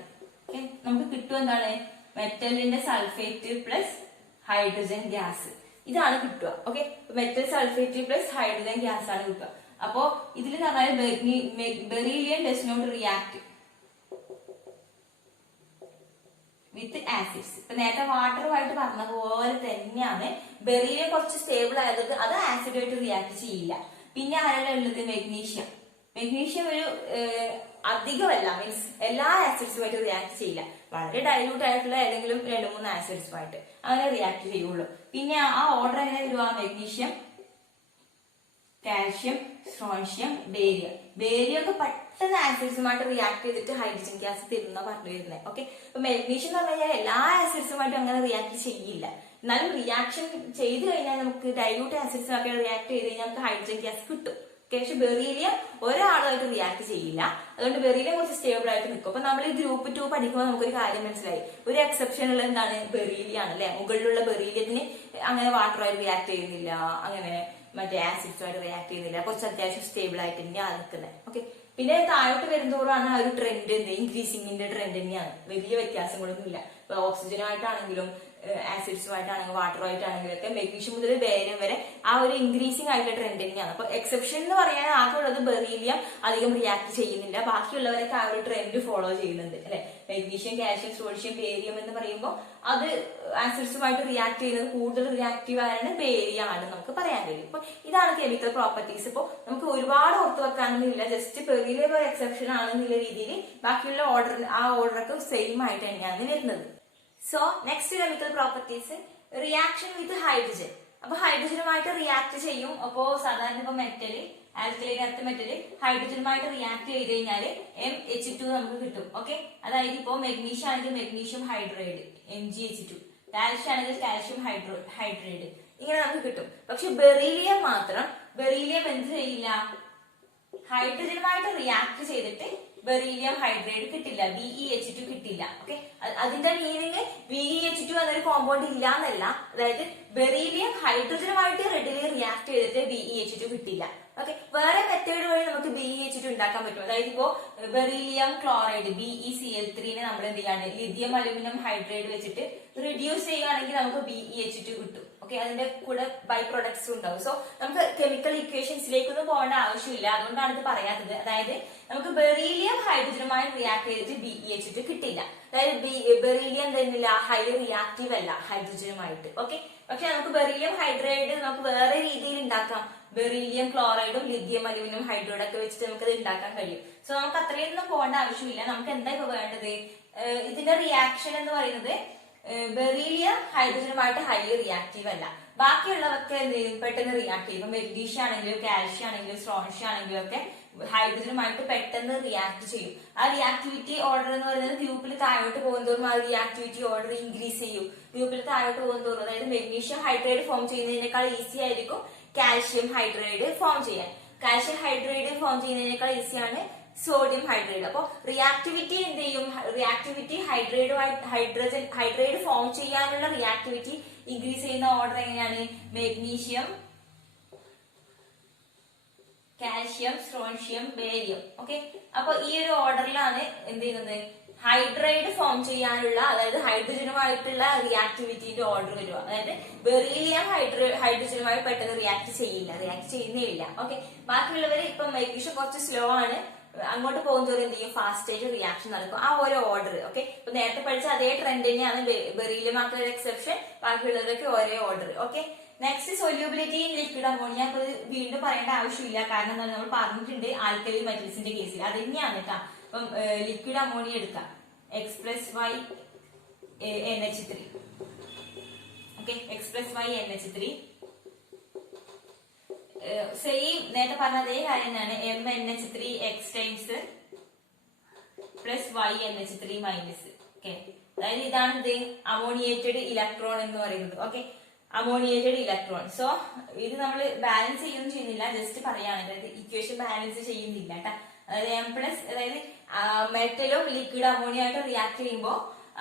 ഓക്കെ, നമുക്ക് കിട്ടും എന്താണ്, മെറ്റലിന്റെ സൾഫേറ്റ് പ്ലസ് ഹൈഡ്രജൻ ഗ്യാസ്, ഇതാണ് കിട്ടുക. Okay, metal sulphate plus hydrogen gas ആണ് കിട്ടുക. അപ്പോ ഇതിൽ പറഞ്ഞാൽ beryllium does not react with acids. ഇപ്പൊ നേരത്തെ വാട്ടറുമായിട്ട് പറഞ്ഞ പോലെ തന്നെയാണ് ബെറീലിയം കുറച്ച് സ്റ്റേബിൾ ആയതുകൊണ്ട് അത് ആസിഡുമായിട്ട് റിയാക്ട് ചെയ്യില്ല. പിന്നെ ആരാണ് ഉള്ളത്, മെഗ്നീഷ്യം. മെഗ്നീഷ്യം ഒരു അധികമല്ല, മീൻസ് എല്ലാ ആസിഡ്സുമായിട്ട് റിയാക്ട് ചെയ്യില്ല, വളരെ ഡൈല്യൂട്ട് ആയിട്ടുള്ള ഏതെങ്കിലും 2-3 ആസിഡ്സുമായിട്ട് അങ്ങനെ റിയാക്ട് ചെയ്യുള്ളൂ. പിന്നെ ആ ഓർഡർ എങ്ങനെ വരുക, magnesium, calcium, strontium, barium. Barium ഒക്കെ പെട്ടെന്ന് ആസിഡ്സുമായിട്ട് റിയാക്ട് ചെയ്തിട്ട് ഹൈഡ്രജൻ ഗ്യാസ് തരുന്ന പറഞ്ഞു വരുന്നത്. ഓക്കെ, അപ്പൊ മെഗ്നീഷ്യം എന്ന് പറഞ്ഞു കഴിഞ്ഞാൽ എല്ലാ ആസിഡ്സുമായിട്ടും അങ്ങനെ റിയാക്ട് ചെയ്യില്ല. എന്നാലും റിയാക്ഷൻ ചെയ്ത് കഴിഞ്ഞാൽ നമുക്ക് ഡൈല്യൂട്ട് ആസിഡ്സുമൊക്കെ റിയാക്ട് ചെയ്ത് കഴിഞ്ഞാൽ നമുക്ക് ഹൈഡ്രജൻ ഗ്യാസ് കിട്ടും. പക്ഷെ ബെറീലിയം ഒരാളുമായിട്ട് റിയാക്ട് ചെയ്യില്ല, അതുകൊണ്ട് ബെറീലിയം കുറച്ച് സ്റ്റേബിൾ ആയിട്ട് നിൽക്കും. അപ്പൊ നമ്മൾ ഈ ഗ്രൂപ്പ് 2 പഠിക്കുമ്പോൾ നമുക്കൊരു കാര്യം മനസ്സിലായി, ഒരു എക്സെപ്ഷൻ ഉള്ള എന്താണ്, ബെറീലിയം ആണ് അല്ലെ. മുകളിലുള്ള ബെറീലിയത്തിന് അങ്ങനെ വാട്ടറുമായിട്ട് റിയാക്ട് ചെയ്യുന്നില്ല, അങ്ങനെ മറ്റേ ആസിഡ്സുമായിട്ട് റിയാക്ട് ചെയ്യുന്നില്ല, കുറച്ച് അത്യാവശ്യം സ്റ്റേബിൾ ആയിട്ട് തന്നെയാണ് നിൽക്കുന്നത്. ഓക്കെ, പിന്നെ താഴോട്ട് വരുന്നതോടാണ് ആ ഒരു ട്രെൻഡ് ഇൻക്രീസിങ്ങിന്റെ ട്രെൻഡ് തന്നെയാണ്, വലിയ വ്യത്യാസങ്ങളൊന്നും ഇല്ല. ഇപ്പൊ ഓക്സിജനുമായിട്ടാണെങ്കിലും ആസിഡ്സുമായിട്ടാണെങ്കിൽ വാട്ടറുമായിട്ടാണെങ്കിലും ഒക്കെ മെഗ്നീഷ്യം മുതൽ ബേരിയം വരെ ആ ഒരു ഇൻക്രീസിങ് ആയിട്ടുള്ള ട്രെൻഡ് തന്നെയാണ്. അപ്പൊ എക്സെപ്ഷൻ എന്ന് പറയാൻ ആകെയുള്ളത് ബെറീലിയം അധികം റിയാക്ട് ചെയ്യുന്നില്ല, ബാക്കിയുള്ളവരൊക്കെ ആ ഒരു ട്രെൻഡ് ഫോളോ ചെയ്യുന്നുണ്ട് അല്ലെ. മെഗ്നീഷ്യം, കാൽഷ്യം, സോഡിയം, ബേരിയം എന്ന് പറയുമ്പോൾ അത് ആസിഡ്സുമായിട്ട് റിയാക്ട് ചെയ്യുന്നത് കൂടുതൽ റിയാക്റ്റീവ് ആണ് ബേരിയം ആണ് നമുക്ക് പറയാൻ കഴിയും. ഇപ്പൊ ഇതാണ് കെമിക്കൽ പ്രോപ്പർട്ടീസ്. ഇപ്പൊ നമുക്ക് ഒരുപാട് ഓർത്ത് വെക്കാനൊന്നുമില്ല, ജസ്റ്റ് ബെറീലിയം ഒരു എക്സെപ്ഷൻ ആണെന്നുള്ള രീതിയിൽ ബാക്കിയുള്ള ആ ഓർഡറൊക്കെ സെയിം ആയിട്ട് തന്നെയാണ് വരുന്നത്. So next chemical properties reaction with hydrogen. അപ്പൊ ഹൈഡ്രജനുമായിട്ട് റിയാക്ട് ചെയ്യും. അപ്പോ സാധാരണ ഇപ്പൊ മെറ്റല്, ആൽക്കലൈൻ എർത്ത് മെറ്റല് ഹൈഡ്രജനുമായിട്ട് റിയാക്ട് ചെയ്ത് കഴിഞ്ഞാൽ MH2 നമുക്ക് കിട്ടും. ഓക്കെ, അതായത് ഇപ്പോ മെഗ്നീഷ്യം ആണെങ്കിൽ മെഗ്നീഷ്യം ഹൈഡ്രൈഡ് MgH2, കാൽഷ്യം ആണെങ്കിൽ കാൽഷ്യം ഹൈഡ്രൈഡ്, ഇങ്ങനെ നമുക്ക് കിട്ടും. പക്ഷെ ബെറീലിയം മാത്രം, ബെറീലിയം എന്ത് ചെയ്യില്ല, ഹൈഡ്രജനുമായിട്ട് റിയാക്ട് ചെയ്തിട്ട് ബെറീലിയം ഹൈഡ്രൈഡ് കിട്ടില്ല, BeH2 കിട്ടില്ല. ഓക്കെ, അതിന്റെ മീനിങ് BeH2 എന്നൊരു കോമ്പൗണ്ട് ഇല്ല എന്നല്ല, അതായത് ബെറീലിയം ഹൈഡ്രജനുമായിട്ട് റെഡിലി റിയാക്ട് ചെയ്തിട്ട് BeH2 കിട്ടില്ല. ഓക്കെ, വേറെ മെത്തേഡ് വഴി നമുക്ക് BeH2 ഉണ്ടാക്കാൻ പറ്റും. അതായത് ഇപ്പോ ബെറീലിയം ക്ലോറൈഡ് BeCl3 നമ്മൾ എന്ത് ചെയ്യാണ്, ലിഥിയം അലുമിനിയം ഹൈഡ്രൈഡ് വെച്ചിട്ട് റിഡ്യൂസ് ചെയ്യുകയാണെങ്കിൽ നമുക്ക് BeH2 കിട്ടും. ഓക്കെ, അതിന്റെ കൂടെ ബൈ പ്രൊഡക്ട്സ് ഉണ്ടാവും. സോ നമുക്ക് കെമിക്കൽ ഇക്വേഷൻസിലേക്കൊന്നും പോകേണ്ട ആവശ്യമില്ല, അതുകൊണ്ടാണ് ഇത് പറയാത്തത്. അതായത് നമുക്ക് ബെറീലിയം ഹൈഡ്രജനുമായി റിയാക്ട് ചെയ്തിട്ട് BeH2 കിട്ടില്ല. അതായത് ബെറീലിയം തന്നില്ല, ഹൈലി റിയാക്റ്റീവ് അല്ല ഹൈഡ്രജനുമായിട്ട്. ഓക്കെ, പക്ഷെ നമുക്ക് ബെറീലിയം ഹൈഡ്രൈഡ് നമുക്ക് വേറെ രീതിയിൽ ഉണ്ടാക്കാം. ബെറീലിയം ക്ലോറൈഡും ലിഥിയം അലുമിനിയം ഹൈഡ്രൈഡ് ഒക്കെ വെച്ചിട്ട് നമുക്ക് ഇത് ഉണ്ടാക്കാൻ കഴിയും. സോ നമുക്ക് അത്രയൊന്നും പോകേണ്ട ആവശ്യമില്ല. നമുക്ക് എന്താ ഇപ്പൊ വേണ്ടത്, ഇതിന്റെ റിയാക്ഷൻ എന്ന് പറയുന്നത് ബെറീലിയം ഹൈഡ്രജനുമായിട്ട് ഹൈലി റിയാക്റ്റീവ് അല്ല, ബാക്കിയുള്ളവർക്ക് എന്ത് ചെയ്യും, പെട്ടെന്ന് റിയാക്ട് ചെയ്യും. മെഗ്നീഷ്യം ആണെങ്കിലും കാൽഷ്യം ആണെങ്കിലും സ്ട്രോൺഷ്യം ആണെങ്കിലും ഒക്കെ ഹൈഡ്രജനുമായിട്ട് പെട്ടെന്ന് റിയാക്ട് ചെയ്യും. ആ റിയാക്ടിവിറ്റി ഓർഡർ എന്ന് പറയുന്നത് ഗ്രൂപ്പിൽ താഴോട്ട് പോകുന്നതോറും ആ റിയാക്ടിവിറ്റി ഓർഡർ ഇൻക്രീസ് ചെയ്യും. ഗ്രൂപ്പിൽ താഴോട്ട് പോകുന്നതോറും, അതായത് മെഗ്നീഷ്യം ഹൈഡ്രൈഡ് ഫോം ചെയ്യുന്നതിനേക്കാൾ ഈസി ആയിരിക്കും കാൽഷ്യം ഹൈഡ്രൈഡ് ഫോം ചെയ്യാൻ. കാൽഷ്യം ഹൈഡ്രൈഡ് ഫോം ചെയ്യുന്നതിനേക്കാൾ ഈസിയാണ് സോഡിയം ഹൈഡ്രൈഡ്. അപ്പൊ റിയാക്ടിവിറ്റി എന്ത് ചെയ്യും, റിയാക്ടിവിറ്റി ഹൈഡ്രൈഡ് ഫോം ചെയ്യാനുള്ള റിയാക്ടിവിറ്റി ഇൻക്രീസ് ചെയ്യുന്ന ഓർഡർ എങ്ങനെയാണ്, magnesium, calcium, strontium, barium. Okay, അപ്പൊ ഈ ഒരു ഓർഡറിലാണ് എന്ത് ചെയ്യുന്നത്, ഹൈഡ്രൈഡ് ഫോം ചെയ്യാനുള്ള, അതായത് ഹൈഡ്രജനുമായിട്ടുള്ള റിയാക്ടിവിറ്റിന്റെ ഓർഡർ വരിക. അതായത് ബെറീലിയം ഹൈഡ്രജനുമായി പെട്ടെന്ന് റിയാക്ട് ചെയ്യുന്നേ ഇല്ല. ഓക്കെ, ബാക്കിയുള്ളവര് ഇപ്പൊ മെഗ്നീഷ്യം കുറച്ച് സ്ലോ ആണ്, അങ്ങോട്ട് പോകുന്നതോറും എന്ത് ചെയ്യും, ഫാസ്റ്റ് ആയിട്ട് റിയാക്ഷൻ നടക്കും. ആ ഒരു ഓർഡർ. ഓക്കെ, ഇപ്പൊ നേരത്തെ പഠിച്ച അതേ ട്രെൻഡ് തന്നെയാണ് ബെറീലിയം മാത്രം എക്സെപ്ഷൻ, ബാക്കിയുള്ളവരൊക്കെ ഒരേ order. Okay, next solubility in liquid ammonia. അപ്പൊ വീണ്ടും പറയേണ്ട ആവശ്യമില്ല, കാരണം എന്താ, നമ്മൾ പറഞ്ഞിട്ടുണ്ട് ആൽക്കലി മെറ്റൽസിന്റെ കേസിൽ അത് തന്നെയാണ് കേട്ടോ. അപ്പം ലിക്വിഡ് അമോണിയ എടുക്കാം, X+Y NH3. Okay, X+Y NH3 same നേരത്തെ പറഞ്ഞ അതേ കാര്യം തന്നെയാണ്. MnH3X times plus YnH3 minus. Okay, അതായത് ഇതാണ് ഇത് അമോണിയേറ്റഡ് ഇലക്ട്രോൺ എന്ന് പറയുന്നത്. Okay, ammoniated electron. സോ ഇത് നമ്മൾ ബാലൻസ് ചെയ്യുകയൊന്നും ചെയ്യുന്നില്ല, ജസ്റ്റ് പറയാണ്, അതായത് ഇക്വേഷൻ ബാലൻസ് ചെയ്യുന്നില്ല കേട്ടോ. അതായത് M+, അതായത് മെറ്റലും ലിക്വിഡ് അമോണിയ ആയിട്ട് റിയാക്ട് ചെയ്യുമ്പോൾ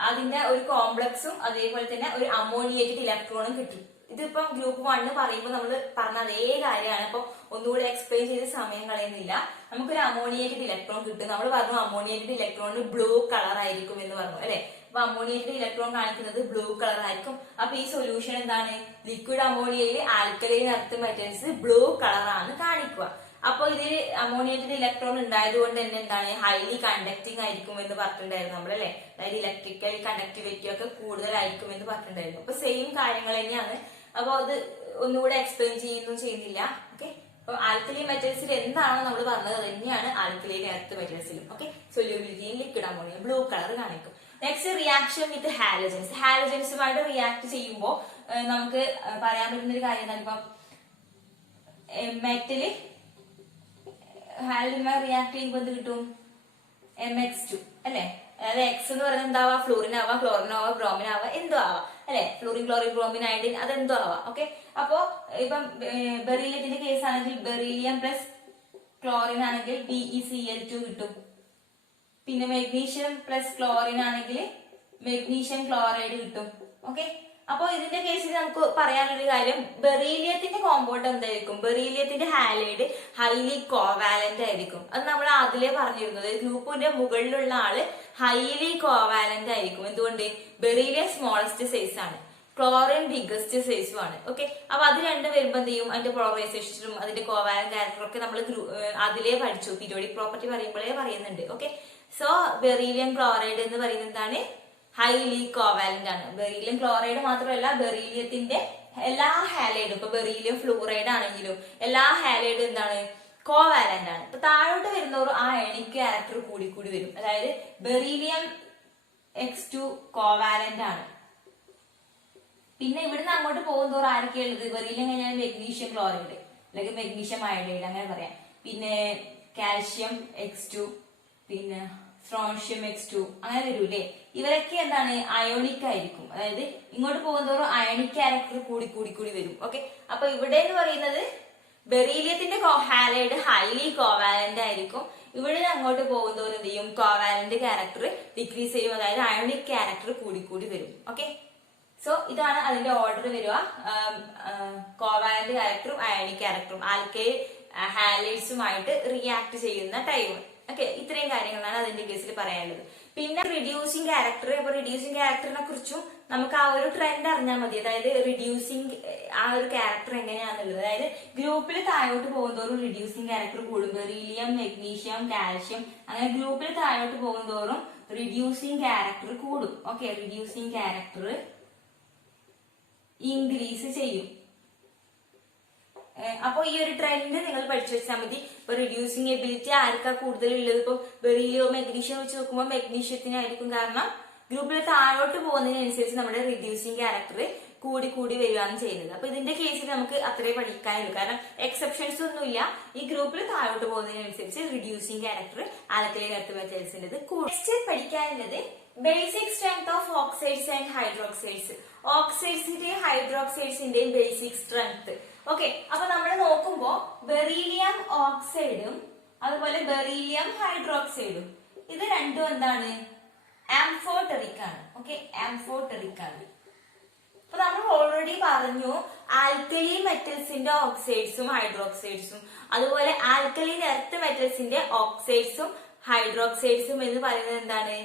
അതിന്റെ ഒരു കോംപ്ലക്സും അതേപോലെ തന്നെ ഒരു അമോണിയേറ്റഡ് ഇലക്ട്രോണും കിട്ടും. ഇതിപ്പം ഗ്രൂപ്പ് 1 പറയുമ്പോൾ നമ്മൾ പറഞ്ഞ അതേ കാര്യമാണ്. അപ്പൊ ഒന്നുകൂടി എക്സ്പ്ലെയിൻ ചെയ്ത് സമയം കളയുന്നില്ല. നമുക്കൊരു അമോണിയേറ്റഡ് ഇലക്ട്രോൺ കിട്ടും. നമ്മൾ പറഞ്ഞു അമോണിയേറ്റഡ് ഇലക്ട്രോണിന് ബ്ലൂ കളർ ആയിരിക്കും എന്ന് പറഞ്ഞു അല്ലെ. അപ്പൊ അമോണിയേറ്റഡ് ഇലക്ട്രോൺ കാണിക്കുന്നത് ബ്ലൂ കളർ ആയിരിക്കും. അപ്പൊ ഈ സൊല്യൂഷൻ എന്താണ്, ലിക്വിഡ് അമോണിയയിൽ ആൽക്കലൈൻ എർത്ത് മെറ്റൽസ് ബ്ലൂ കളറാണ് കാണിക്കുക. അപ്പൊ ഇതിൽ അമോണിയേറ്റഡ് ഇലക്ട്രോൺ ഉണ്ടായത് കൊണ്ട് തന്നെ എന്താണ്, ഹൈലി കണ്ടക്ടിങ് ആയിരിക്കും എന്ന് പറഞ്ഞിട്ടുണ്ടായിരുന്നു നമ്മൾ അല്ലെ. അതായത് ഇലക്ട്രിക്കൽ കണ്ടക്ടിവിറ്റി ഒക്കെ കൂടുതലായിരിക്കും എന്ന് പറഞ്ഞിട്ടുണ്ടായിരുന്നു. അപ്പൊ സെയിം കാര്യങ്ങൾ തന്നെയാണ്. അപ്പൊ അത് ഒന്നുകൂടെ എക്സ്പ്ലെയിൻ ചെയ്യുന്നില്ല. ഓക്കെ, അപ്പൊ ആൽക്കലി മെറ്റൽസിൽ എന്താണോ നമ്മൾ പറഞ്ഞത് അത് തന്നെയാണ് ആൽക്കലൈൻ എർത്ത് മെറ്റൽസിലും. Okay, solubility in liquid ammonia blue colour കാണിക്കും. Next reaction with halogens. ഹാലജൻസുമായിട്ട് റിയാക്ട് ചെയ്യുമ്പോൾ നമുക്ക് പറയാൻ പറ്റുന്ന ഒരു കാര്യം എന്താണ്, ഇപ്പൊ മെറ്റല് ഹാലജനുമായി റിയാക്ട് ചെയ്യുമ്പോൾ എന്ത് കിട്ടും, MX2 അല്ലെ. അതായത് എക്സ് എന്ന് പറയുന്നത് എന്താവാ, ഫ്ലൂറിൻ ആവാം, ക്ലോറിൻ ആവാം, ബ്രോമിൻ ആവാം, എന്തോ ആവാം അല്ലെ. ഫ്ലൂറിൻ, ക്ലോറിൻ, ബ്രോമിൻ, അയഡിൻ അതെന്തോ ആവാം. ഓക്കെ, അപ്പോ ഇപ്പം ബെറീലിയത്തിന്റെ കേസ് ആണെങ്കിൽ ബെറീലിയം പ്ലസ് ക്ലോറിൻ ആണെങ്കിൽ BeCl2 കിട്ടും. പിന്നെ മെഗ്നീഷ്യം പ്ലസ് ക്ലോറിൻ ആണെങ്കിൽ മെഗ്നീഷ്യം ക്ലോറൈഡ് കിട്ടും. ഓക്കെ, അപ്പൊ ഇതിന്റെ കേസിൽ നമുക്ക് പറയാനുള്ള കാര്യം, ബെറീലിയത്തിന്റെ കോമ്പൗണ്ട് എന്തായിരിക്കും, ബെറീലിയത്തിന്റെ ഹാലൈഡ് ഹൈലി കോവാലന്റ് ആയിരിക്കും. അത് നമ്മൾ അതിലേ പറഞ്ഞിരുന്നത്. ഗ്രൂപ്പിന്റെ മുകളിലുള്ള ആള് ഹൈലി കോവാലന്റ് ആയിരിക്കും. എന്തുകൊണ്ട്, ബെറീലിയം സ്മോളസ്റ്റ് സൈസ് ആണ്. ക്ലോറിൻ ബിഗസ്റ്റ് സൈസും ആണ്. ഓക്കെ, അപ്പൊ അത് രണ്ടും വരുമ്പോ എന്ത് ചെയ്യും, അതിന്റെ പോളറൈസേഷനും അതിന്റെ കോവാലന്റ് ക്യാരക്ടറും ഒക്കെ നമ്മൾ അതിലേ പഠിച്ചു. പീരിയോഡിക് പ്രോപ്പർട്ടി പറയുമ്പോഴേ പറയുന്നുണ്ട്. ഓക്കെ, സോ ബെറീലിയം ക്ലോറൈഡ് എന്ന് പറയുന്നത് എന്താണ്, ഹൈലി കോവാലന്റ് ആണ്. ബെറീലിയം ക്ലോറൈഡ് മാത്രമല്ല, ബെറീലിയത്തിന്റെ എല്ലാ ഹാലൈഡും, ഇപ്പൊ ബെറീലിയം ഫ്ലൂറൈഡ് ആണെങ്കിലും എല്ലാ ഹാലൈഡും എന്താണ്, കോവാലന്റ് ആണ്. ഇപ്പൊ താഴോട്ട് വരുന്നവരും ആ അയണിക് ക്യാരക്ടർ കൂടി കൂടി വരും. അതായത് ബെറീലിയം X2 കോവാലന്റ് ആണ്. പിന്നെ ഇവിടുന്ന് അങ്ങോട്ട് പോകുന്നതോറും ആരൊക്കെയാ ഉള്ളത്, ബെറീലിയം കഴിഞ്ഞാൽ മെഗ്നീഷ്യം ക്ലോറൈഡ് അല്ലെങ്കിൽ മെഗ്നീഷ്യം അയോഡൈഡ് അങ്ങനെ പറയാം. പിന്നെ കാൽഷ്യം X2, പിന്നെ സ്ട്രോൺഷ്യം X2 അങ്ങനെ വരൂലേ. ഇവരൊക്കെ എന്താണ്, അയോണിക് ആയിരിക്കും. അതായത് ഇങ്ങോട്ട് പോകുന്നതോറും അയോണിക് ക്യാരക്ടർ കൂടി കൂടി കൂടി വരും. ഓക്കെ, അപ്പൊ ഇവിടെ എന്ന് പറയുന്നത് ബെറീലിയത്തിന്റെ ഹാലൈഡ് ഹൈലി കോവാലന്റ് ആയിരിക്കും. ഇവിടെ അങ്ങോട്ട് പോകുന്നതോറും എന്ത് ചെയ്യും, കോവാലന്റ് ക്യാരക്ടർ ഡിക്രീസ് ചെയ്യും. അതായത് അയോണിക് ക്യാരക്ടർ കൂടി കൂടി വരും. ഓക്കെ, സോ ഇതാണ് അതിന്റെ ഓർഡർ വരിക. കോവാലന്റ് ക്യാരക്ടറും അയോണിക് ക്യാരക്ടറും ആൽക്കൈൽ ഹാലൈഡ്സുമായിട്ട് റിയാക്ട് ചെയ്യുന്ന ടൈം. ഓക്കെ, ഇത്രയും കാര്യങ്ങളാണ് അതിന്റെ കേസിൽ പറയാനുള്ളത്. പിന്നെ റിഡ്യൂസിങ് ക്യാരക്ടർ. അപ്പൊ റിഡ്യൂസിങ് ക്യാരക്ടറിനെ കുറിച്ചും നമുക്ക് ആ ഒരു ട്രെൻഡ് അറിഞ്ഞാൽ മതി. അതായത് റിഡ്യൂസിങ് ആ ഒരു ക്യാരക്ടർ എങ്ങനെയാണെന്നുള്ളത്. അതായത് ഗ്രൂപ്പിൽ താഴോട്ട് പോകുന്നതോറും റിഡ്യൂസിങ് ക്യാരക്ടർ കൂടും. ബെറീലിയം, മെഗ്നീഷ്യം, കാൽഷ്യം അങ്ങനെ ഗ്രൂപ്പിൽ താഴോട്ട് പോകുന്നതോറും റിഡ്യൂസിങ് ക്യാരക്ടർ കൂടും. ഓക്കെ, റിഡ്യൂസിങ് ക്യാരക്ടർ ഇൻക്രീസ് ചെയ്യും. അപ്പൊ ഈ ഒരു ട്രെൻഡ് നിങ്ങൾ പഠിച്ചു വെച്ചാൽ മതി. ഇപ്പൊ റിഡ്യൂസിങ് എബിലിറ്റി ആർക്കാ കൂടുതൽ ഉള്ളത്, ഇപ്പൊ ബെറീലിയോ മെഗ്നീഷ്യം വെച്ച് നോക്കുമ്പോൾ മെഗ്നീഷ്യത്തിനായിരിക്കും. കാരണം ഗ്രൂപ്പിൽ താഴോട്ട് പോകുന്നതിനനുസരിച്ച് നമ്മുടെ റിഡ്യൂസിങ് ക്യാരക്ടർ കൂടി കൂടി വരികയാണ് ചെയ്യുന്നത്. അപ്പൊ ഇതിന്റെ കേസിൽ നമുക്ക് അത്രേ പഠിക്കാനുള്ളൂ. കാരണം എക്സെപ്ഷൻസ് ഒന്നുമില്ല. ഈ ഗ്രൂപ്പിൽ താഴോട്ട് പോകുന്നതിനനുസരിച്ച് റിഡ്യൂസിങ് ക്യാരക്ടർ ആൽക്കലൈൻ എർത്ത് മെറ്റൽസിന്റെ കൂടുതൽ. നെക്സ്റ്റ് പഠിക്കാനുള്ളത് basic strength of oxides and hydroxides. ഓക്സൈഡ്സിന്റെയും ഹൈഡ്രോക്സൈഡ്സിന്റെയും ബേസിക് സ്ട്രെങ്ത്. ഓക്കെ, അപ്പൊ നമ്മൾ നോക്കുമ്പോ ബെറീലിയം ഓക്സൈഡും അതുപോലെ ബെറീലിയം ഹൈഡ്രോക്സൈഡും ഇത് രണ്ടും എന്താണ്, ആംഫോടെറിക് ആണ്. ഓക്കെ, ആംഫോടെറിക് ആണ്. അപ്പൊ നമ്മൾ ഓൾറെഡി പറഞ്ഞു ആൽക്കലി മെറ്റൽസിന്റെ ഓക്സൈഡ്സും ഹൈഡ്രോക്സൈഡ്സും അതുപോലെ ആൽക്കലിൻ എർത്ത് മെറ്റൽസിന്റെ ഓക്സൈഡ്സും ഹൈഡ്രോക്സൈഡ്സും എന്ന് പറയുന്നത് എന്താണ്,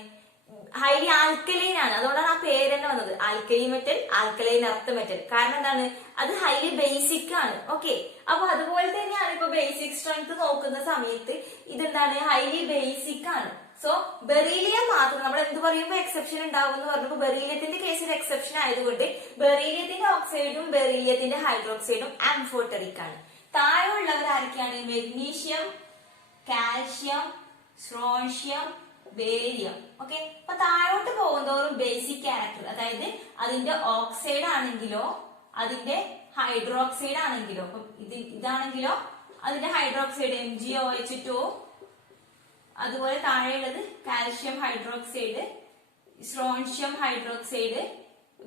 ഹൈലി ആൽക്കലൈൻ ആണ്. അതുകൊണ്ടാണ് ആ പേര് തന്നെ വന്നത്, alkali metal, alkaline earth metal. കാരണം എന്താണ്, അത് ഹൈലി ബേസിക് ആണ്. ഓക്കെ, അപ്പൊ അതുപോലെ തന്നെയാണ് ഇപ്പൊ ബേസിക് സ്ട്രെങ്ത് നോക്കുന്ന സമയത്ത് ഇതെന്താണ്, ഹൈലി ബേസിക് ആണ്. സോ ബെറീലിയം മാത്രം നമ്മൾ എന്ത് പറയുമ്പോ എക്സെപ്ഷൻ ഉണ്ടാവും എന്ന് പറഞ്ഞപ്പോ ബെറീലിയത്തിന്റെ കേസിൽ എക്സെപ്ഷൻ ആയതുകൊണ്ട് ബെറീലിയത്തിന്റെ ഓക്സൈഡും ബെറീലിയത്തിന്റെ ഹൈഡ്രോക്സൈഡും ആംഫോടെറിക് ആണ്. താഴെയുള്ളവർ ആരൊക്കെയാണ്, magnesium, calcium, strontium, barium. Okay, അപ്പൊ താഴോട്ട് പോകുന്നതോറും ബേസിക് ക്യാരക്ടർ, അതായത് അതിന്റെ ഓക്സൈഡ് ആണെങ്കിലോ അതിന്റെ ഹൈഡ്രോക്സൈഡ് ആണെങ്കിലോ, അപ്പൊ ഇതാണെങ്കിലോ അതിന്റെ ഹൈഡ്രോക്സൈഡ് MgOH2, അതുപോലെ താഴെയുള്ളത് calcium hydroxide, strontium hydroxide,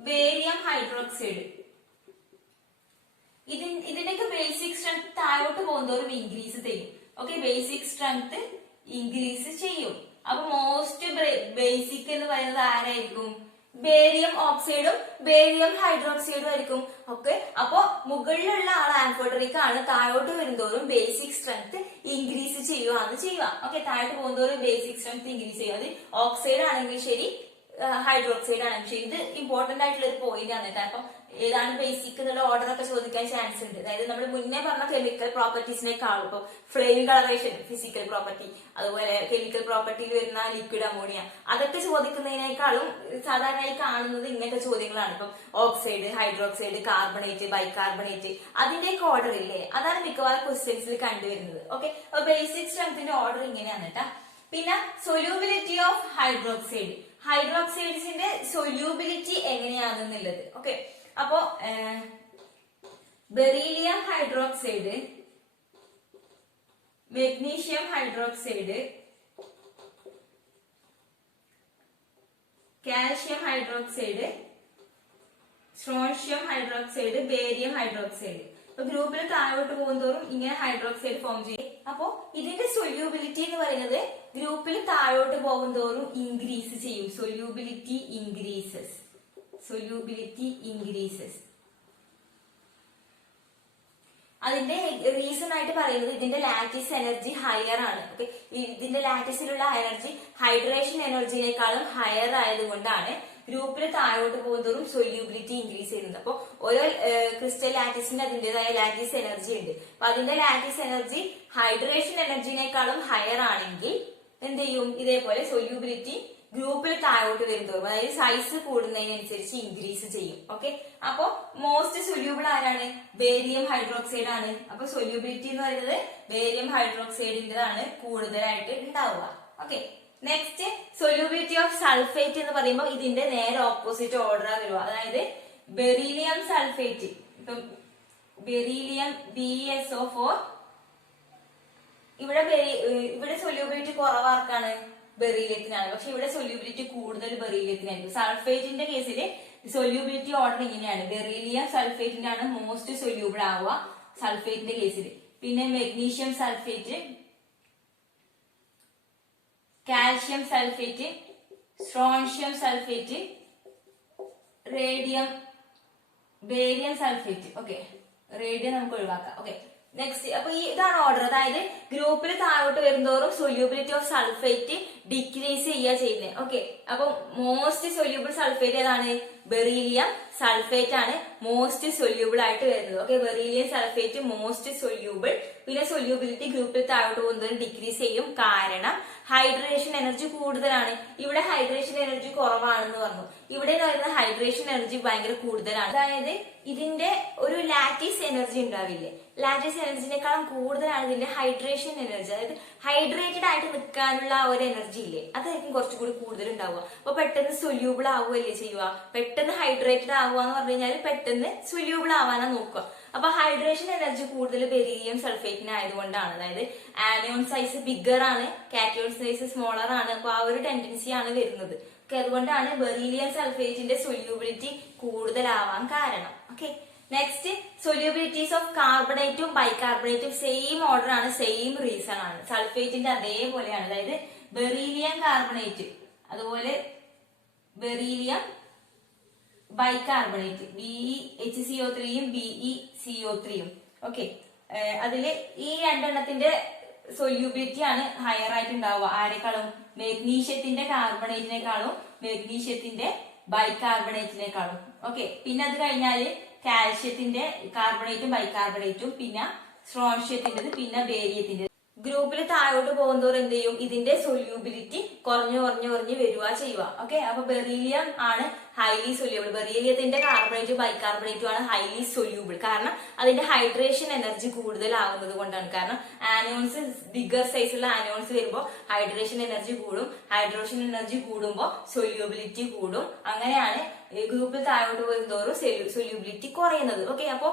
barium hydroxide. ഇതിന്റെയൊക്കെ ബേസിക് സ്ട്രെങ്ത് താഴോട്ട് പോകുന്നതോറും ഇൻക്രീസ് ചെയ്യും. ഓക്കെ, ബേസിക് സ്ട്രെങ്ത് ഇൻക്രീസ് ചെയ്യും. അപ്പൊ മോസ്റ്റ് ബേസിക് എന്ന് പറയുന്നത് ആരായിരിക്കും, ബേരിയം ഓക്സൈഡും ബേരിയം ഹൈഡ്രോക്സൈഡും ആയിരിക്കും. ഓക്കെ, അപ്പൊ മുകളിലുള്ള ആൾ ആംഫോടെറിക് ആണ്. താഴോട്ട് വരുന്നതോറും ബേസിക് സ്ട്രെങ്ത് ഇൻക്രീസ് ചെയ്യുകയാണ് ചെയ്യുക. ഓക്കെ, താഴോട്ട് പോകുന്നതോറും ബേസിക് സ്ട്രെങ്ത് ഇൻക്രീസ് ചെയ്യും. അത് ഓക്സൈഡ് ആണെങ്കിൽ ശരി, ഹൈഡ്രോക്സൈഡ് ആണെങ്കിൽ ശരി. ഇത് ഇമ്പോർട്ടന്റ് ആയിട്ടുള്ള ഒരു പോയിന്റ് ആണ് കേട്ടോ. അപ്പൊ ഏതാണ് ബേസിക് എന്നുള്ള ഓർഡർ ഒക്കെ ചോദിക്കാൻ ചാൻസ് ഉണ്ട്. അതായത് നമ്മൾ മുന്നേ പറഞ്ഞ കെമിക്കൽ പ്രോപ്പർട്ടീസിനേക്കാളും ഇപ്പൊ ഫ്ലെയിം കളറേഷൻ ഫിസിക്കൽ പ്രോപ്പർട്ടി, അതുപോലെ കെമിക്കൽ പ്രോപ്പർട്ടിയിൽ വരുന്ന ലിക്വിഡ് അമോണിയ, അതൊക്കെ ചോദിക്കുന്നതിനേക്കാളും സാധാരണയായി കാണുന്നത് ഇങ്ങനത്തെ ചോദ്യങ്ങളാണ്. ഇപ്പം ഓക്സൈഡ്, ഹൈഡ്രോക്സൈഡ്, കാർബണേറ്റ്, ബൈകാർബണേറ്റ്, അതിന്റെയൊക്കെ ഓർഡർ ഇല്ലേ, അതാണ് മിക്കവാറും ക്വസ്റ്റ്യൻസിൽ കണ്ടുവരുന്നത്. ഓക്കെ, അപ്പൊ ബേസിക് സ്ട്രെങ്ത്തിന്റെ ഓർഡർ ഇങ്ങനെയാണ് കേട്ടാ. പിന്നെ സൊല്യൂബിലിറ്റി ഓഫ് ഹൈഡ്രോക്സൈഡ്, ഹൈഡ്രോക്സൈഡ്സിന്റെ സൊല്യൂബിലിറ്റി എങ്ങനെയാണെന്നുള്ളത്. ഓക്കെ, അപ്പോ beryllium hydroxide, magnesium hydroxide, calcium hydroxide, strontium hydroxide, barium hydroxide. അപ്പൊ ഗ്രൂപ്പിൽ താഴോട്ട് പോകുന്നതോറും ഇങ്ങനെ ഹൈഡ്രോക്സൈഡ് ഫോം ചെയ്യും. അപ്പോ ഇതിന്റെ സൊല്യൂബിലിറ്റി എന്ന് പറയുന്നത് ഗ്രൂപ്പിൽ താഴോട്ട് പോകുന്നതോറും ഇൻക്രീസ് ചെയ്യും. Solubility increases, solubility increases. അതിന്റെ റീസൺ ആയിട്ട് പറയുന്നത് ഇതിന്റെ ലാറ്റിസ് എനർജി ഹയർ ആണ്. ഓക്കെ, ഇതിന്റെ ലാറ്റിസിലുള്ള എനർജി ഹൈഡ്രേഷൻ എനർജിനേക്കാളും ഹയർ ആയതുകൊണ്ടാണ് ഗ്രൂപ്പിൽ താഴോട്ട് പോകുന്നതോറും സൊല്യൂബിലിറ്റി ഇൻക്രീസ് ചെയ്യുന്നുണ്ട്. അപ്പോൾ ഓരോ ക്രിസ്റ്റൽ ലാറ്റിസിന് അതിന്റേതായ ലാറ്റിസ് എനർജി ഉണ്ട്. അപ്പൊ അതിന്റെ ലാറ്റിസ് എനർജി ഹൈഡ്രേഷൻ എനർജിനേക്കാളും ഹയർ ആണെങ്കിൽ എന്ത് ചെയ്യും, ഇതേപോലെ സൊല്യൂബിലിറ്റി ഗ്രൂപ്പിൽ താഴോട്ട് വരുന്നതോറും അതായത് സൈസ് കൂടുന്നതിനനുസരിച്ച് ഇൻക്രീസ് ചെയ്യും. ഓക്കെ, അപ്പോ മോസ്റ്റ് സൊല്യൂബിൾ ആരാണ്? ബേരിയം ഹൈഡ്രോക്സൈഡ് ആണ്. അപ്പൊ സൊല്യൂബിലിറ്റി എന്ന് പറയുന്നത് ബേരിയം ഹൈഡ്രോക്സൈഡിന്റെതാണ് കൂടുതലായിട്ട് ഉണ്ടാവുക. Okay, next solubility of sulphate എന്ന് പറയുമ്പോൾ ഇതിന്റെ നേരെ ഓപ്പോസിറ്റ് ഓർഡറാ വരിക. അതായത് ബെറീലിയം സൾഫേറ്റ്, ഇപ്പം ബെറീലിയം BeSO4 ഇവിടെ സൊല്യൂബിലിറ്റി കുറവാർക്കാണ്? ബെറീലിയത്തിനാണ്. പക്ഷെ ഇവിടെ സൊല്യൂബിലിറ്റി കൂടുതൽ ബെറീലിയത്തിനായിരിക്കും. സൾഫേറ്റിന്റെ കേസിൽ സൊല്യൂബിലിറ്റി ഓർഡർ ഇങ്ങനെയാണ്. ബെറീലിയം സൾഫേറ്റിന്റെ ആണ് മോസ്റ്റ് സൊല്യൂബിൾ ആവുക സൾഫേറ്റിന്റെ കേസിൽ. പിന്നെ magnesium sulphate, calcium sulphate, strontium sulphate, radium, barium sulphate. Okay, radium നമുക്ക് ഒഴിവാക്കാം. ഓക്കെ, നെക്സ്റ്റ് അപ്പൊ ഇതാണ് ഓർഡർ. അതായത് ഗ്രൂപ്പിൽ താഴോട്ട് വരുന്നതോറും സൊല്യൂബിലിറ്റി ഓഫ് സൾഫേറ്റ് ഡിക്രീസ് ചെയ്യുക ചെയ്യുന്നത്. ഓക്കെ, അപ്പൊ മോസ്റ്റ് സൊല്യൂബിൾ സൾഫേറ്റ് ഏതാണ്? ബെറീലിയം സൾഫേറ്റ് ആണ് മോസ്റ്റ് സൊല്യൂബിൾ ആയിട്ട് വരുന്നത്. Okay, beryllium sulphate most soluble. പിന്നെ സൊല്യൂബിലിറ്റി ഗ്രൂപ്പിൽ താഴോട്ട് പോകുന്നത് ഡിക്രീസ് ചെയ്യും. കാരണം ഹൈഡ്രേഷൻ എനർജി കൂടുതലാണ്. ഇവിടെ ഹൈഡ്രേഷൻ എനർജി കുറവാണെന്ന് പറഞ്ഞു. ഇവിടെ എന്ന് പറയുന്നത് ഹൈഡ്രേഷൻ എനർജി ഭയങ്കര കൂടുതലാണ്. അതായത് ഇതിന്റെ ഒരു ലാറ്റിസ് എനർജി ഉണ്ടാവില്ലേ, ലാറ്റിസ് എനർജിനേക്കാളും കൂടുതലാണ് ഇതിന്റെ ഹൈഡ്രേഷൻ എനർജി. അതായത് ഹൈഡ്രേറ്റഡ് ആയിട്ട് നിൽക്കാനുള്ള ഒരു എനർജി ഇല്ലേ, അതായിരിക്കും കുറച്ചുകൂടി കൂടുതൽ ഉണ്ടാവുക. അപ്പൊ പെട്ടെന്ന് സൊല്യൂബിൾ ആവുകയല്ലേ ചെയ്യുക. പെട്ടെന്ന് ഹൈഡ്രേറ്റഡ് ആവുക എന്ന് പറഞ്ഞു കഴിഞ്ഞാൽ പെട്ടെന്ന് സൊല്യൂബിൾ ആവാനാ നോക്കുക. അപ്പൊ ഹൈഡ്രേഷൻ എനർജി കൂടുതൽ ബെറീലിയം സൾഫേറ്റിന് ആയതുകൊണ്ടാണ്. അതായത് ആനിയോൺ സൈസ് ബിഗർ ആണ്, കാറ്റയോൺ സൈസ് സ്മോളർ ആണ്. അപ്പൊ ആ ഒരു ടെൻഡൻസി ആണ് വരുന്നത്. അതുകൊണ്ടാണ് ബെറീലിയം സൾഫേറ്റിന്റെ സൊല്യൂബിലിറ്റി കൂടുതലാവാൻ കാരണം. ഓക്കെ, നെക്സ്റ്റ് സൊല്യൂബിലിറ്റീസ് ഓഫ് കാർബണേറ്റും ബൈകാർബണേറ്റും സെയിം ഓർഡർ ആണ്, സെയിം റീസൺ ആണ്. സൾഫേറ്റിന്റെ അതേപോലെയാണ്. അതായത് ബെറീലിയം കാർബണേറ്റ്, അതുപോലെ ബെറീലിയം ബൈകാർബണേറ്റ് BeHCO3യും BeCO3യും. ഓക്കെ, അതില് ഈ രണ്ടെണ്ണത്തിന്റെ സൊല്യൂബിലിറ്റി ആണ് ഹയർ ആയിട്ട് ഉണ്ടാവുക. ആരെക്കാളും? മെഗ്നീഷ്യത്തിന്റെ കാർബണേറ്റിനേക്കാളും മെഗ്നീഷ്യത്തിന്റെ ബൈകാർബണേറ്റിനേക്കാളും. ഓക്കെ, പിന്നെ അത് കഴിഞ്ഞാല് കാൽഷ്യത്തിന്റെ കാർബണേറ്റും ബൈകാർബണേറ്റും, പിന്നെ സ്ട്രോൺഷ്യത്തിന്റേത്, പിന്നെ ബേരിയത്തിന്റേത്. ഗ്രൂപ്പിൽ താഴോട്ട് പോകുന്നതോറും എന്ത് ചെയ്യും, ഇതിന്റെ സൊല്യൂബിലിറ്റി കുറഞ്ഞു വരിക ചെയ്യുക. ഓക്കെ, അപ്പൊ ബെറീലിയം ആണ് ഹൈലി സൊല്യൂബിൾ. ബെറീലിയത്തിന്റെ കാർബണേറ്റും ബൈകാർബണേറ്റും ആണ് ഹൈലി സൊല്യൂബിൾ. കാരണം അതിന്റെ ഹൈഡ്രേഷൻ എനർജി കൂടുതലാവുന്നത് കൊണ്ടാണ്. കാരണം ആനിയോൺസ് ബിഗർ സൈസുള്ള ആനിയോൺസ് വരുമ്പോൾ ഹൈഡ്രേഷൻ എനർജി കൂടും. ഹൈഡ്രേഷൻ എനർജി കൂടുമ്പോൾ സൊല്യൂബിലിറ്റി കൂടും. അങ്ങനെയാണ് ഗ്രൂപ്പിൽ താഴോട്ട് വരുന്നതോറും സൊല്യൂബിലിറ്റി കുറയുന്നത്. ഓക്കെ, അപ്പോ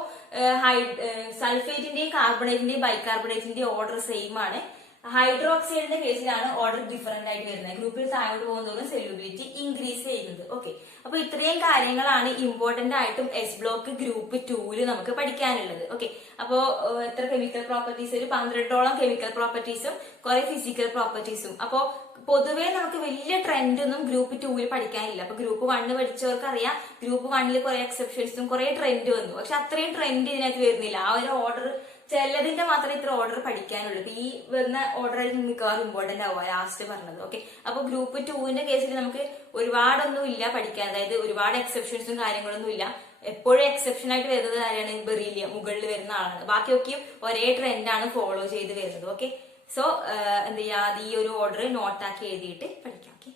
സൾഫേറ്റിന്റെയും കാർബണേറ്റിന്റെയും ബൈകാർബണേറ്റിന്റെയും ഓർഡർ സെയിം ആണ്. ഹൈഡ്രോക്സൈഡിന്റെ കേസിലാണ് ഓർഡർ ഡിഫറന്റ് ആയിട്ട് വരുന്നത്. ഗ്രൂപ്പിൽ താഴോട്ട് പോകുന്നതോറും സൊല്യൂബിലിറ്റി ഇൻക്രീസ് ചെയ്യുന്നത്. ഓക്കെ, അപ്പൊ ഇത്രയും കാര്യങ്ങളാണ് ഇമ്പോർട്ടന്റ് ആയിട്ടും എസ് ബ്ലോക്ക് ഗ്രൂപ്പ് 2 നമുക്ക് പഠിക്കാനുള്ളത്. ഓക്കെ, അപ്പോ എത്ര കെമിക്കൽ പ്രോപ്പർട്ടീസ്? ഒരു 12ഓളം കെമിക്കൽ പ്രോപ്പർട്ടീസും കുറെ ഫിസിക്കൽ പ്രോപ്പർട്ടീസും. അപ്പോ പൊതുവേ നമുക്ക് വലിയ ട്രെൻഡ് ഒന്നും ഗ്രൂപ്പ് 2 പഠിക്കാനില്ല. അപ്പൊ ഗ്രൂപ്പ് 1 പഠിച്ചവർക്ക് അറിയാം, ഗ്രൂപ്പ് 1 കുറെ എക്സെപ്ഷൻസും കുറെ ട്രെൻഡ് വന്നു. പക്ഷെ അത്രയും ട്രെൻഡ് ഇതിനകത്ത് വരുന്നില്ല. ആ ഒരു ഓർഡർ ചിലതിന്റെ മാത്രമേ ഇത്ര ഓർഡർ പഠിക്കാനുള്ളൂ. ഇപ്പൊ ഈ വരുന്ന ഓർഡർ മിക്കവാറും ഇമ്പോർട്ടന്റ് ആവുക ലാസ്റ്റ് പറഞ്ഞത്. ഓക്കെ, അപ്പൊ ഗ്രൂപ്പ് 2 കേസിൽ നമുക്ക് ഒരുപാടൊന്നും ഇല്ല പഠിക്കാൻ. അതായത് ഒരുപാട് എക്സെപ്ഷൻസും കാര്യങ്ങളൊന്നും ഇല്ല. എപ്പോഴും എക്സെപ്ഷൻ ആയിട്ട് വരുന്നത് ആരാണ്? ബെറീലിയം മുകളിൽ വരുന്ന ആളാണ്. ബാക്കിയൊക്കെയും ഒരേ ട്രെൻഡാണ് ഫോളോ ചെയ്ത് വരുന്നത്. ഓക്കെ, സോ എന്ത് ചെയ്യാ, ഈ ഒരു ഓർഡർ നോട്ടാക്കി എഴുതിയിട്ട് പഠിക്കാം. ഓക്കെ.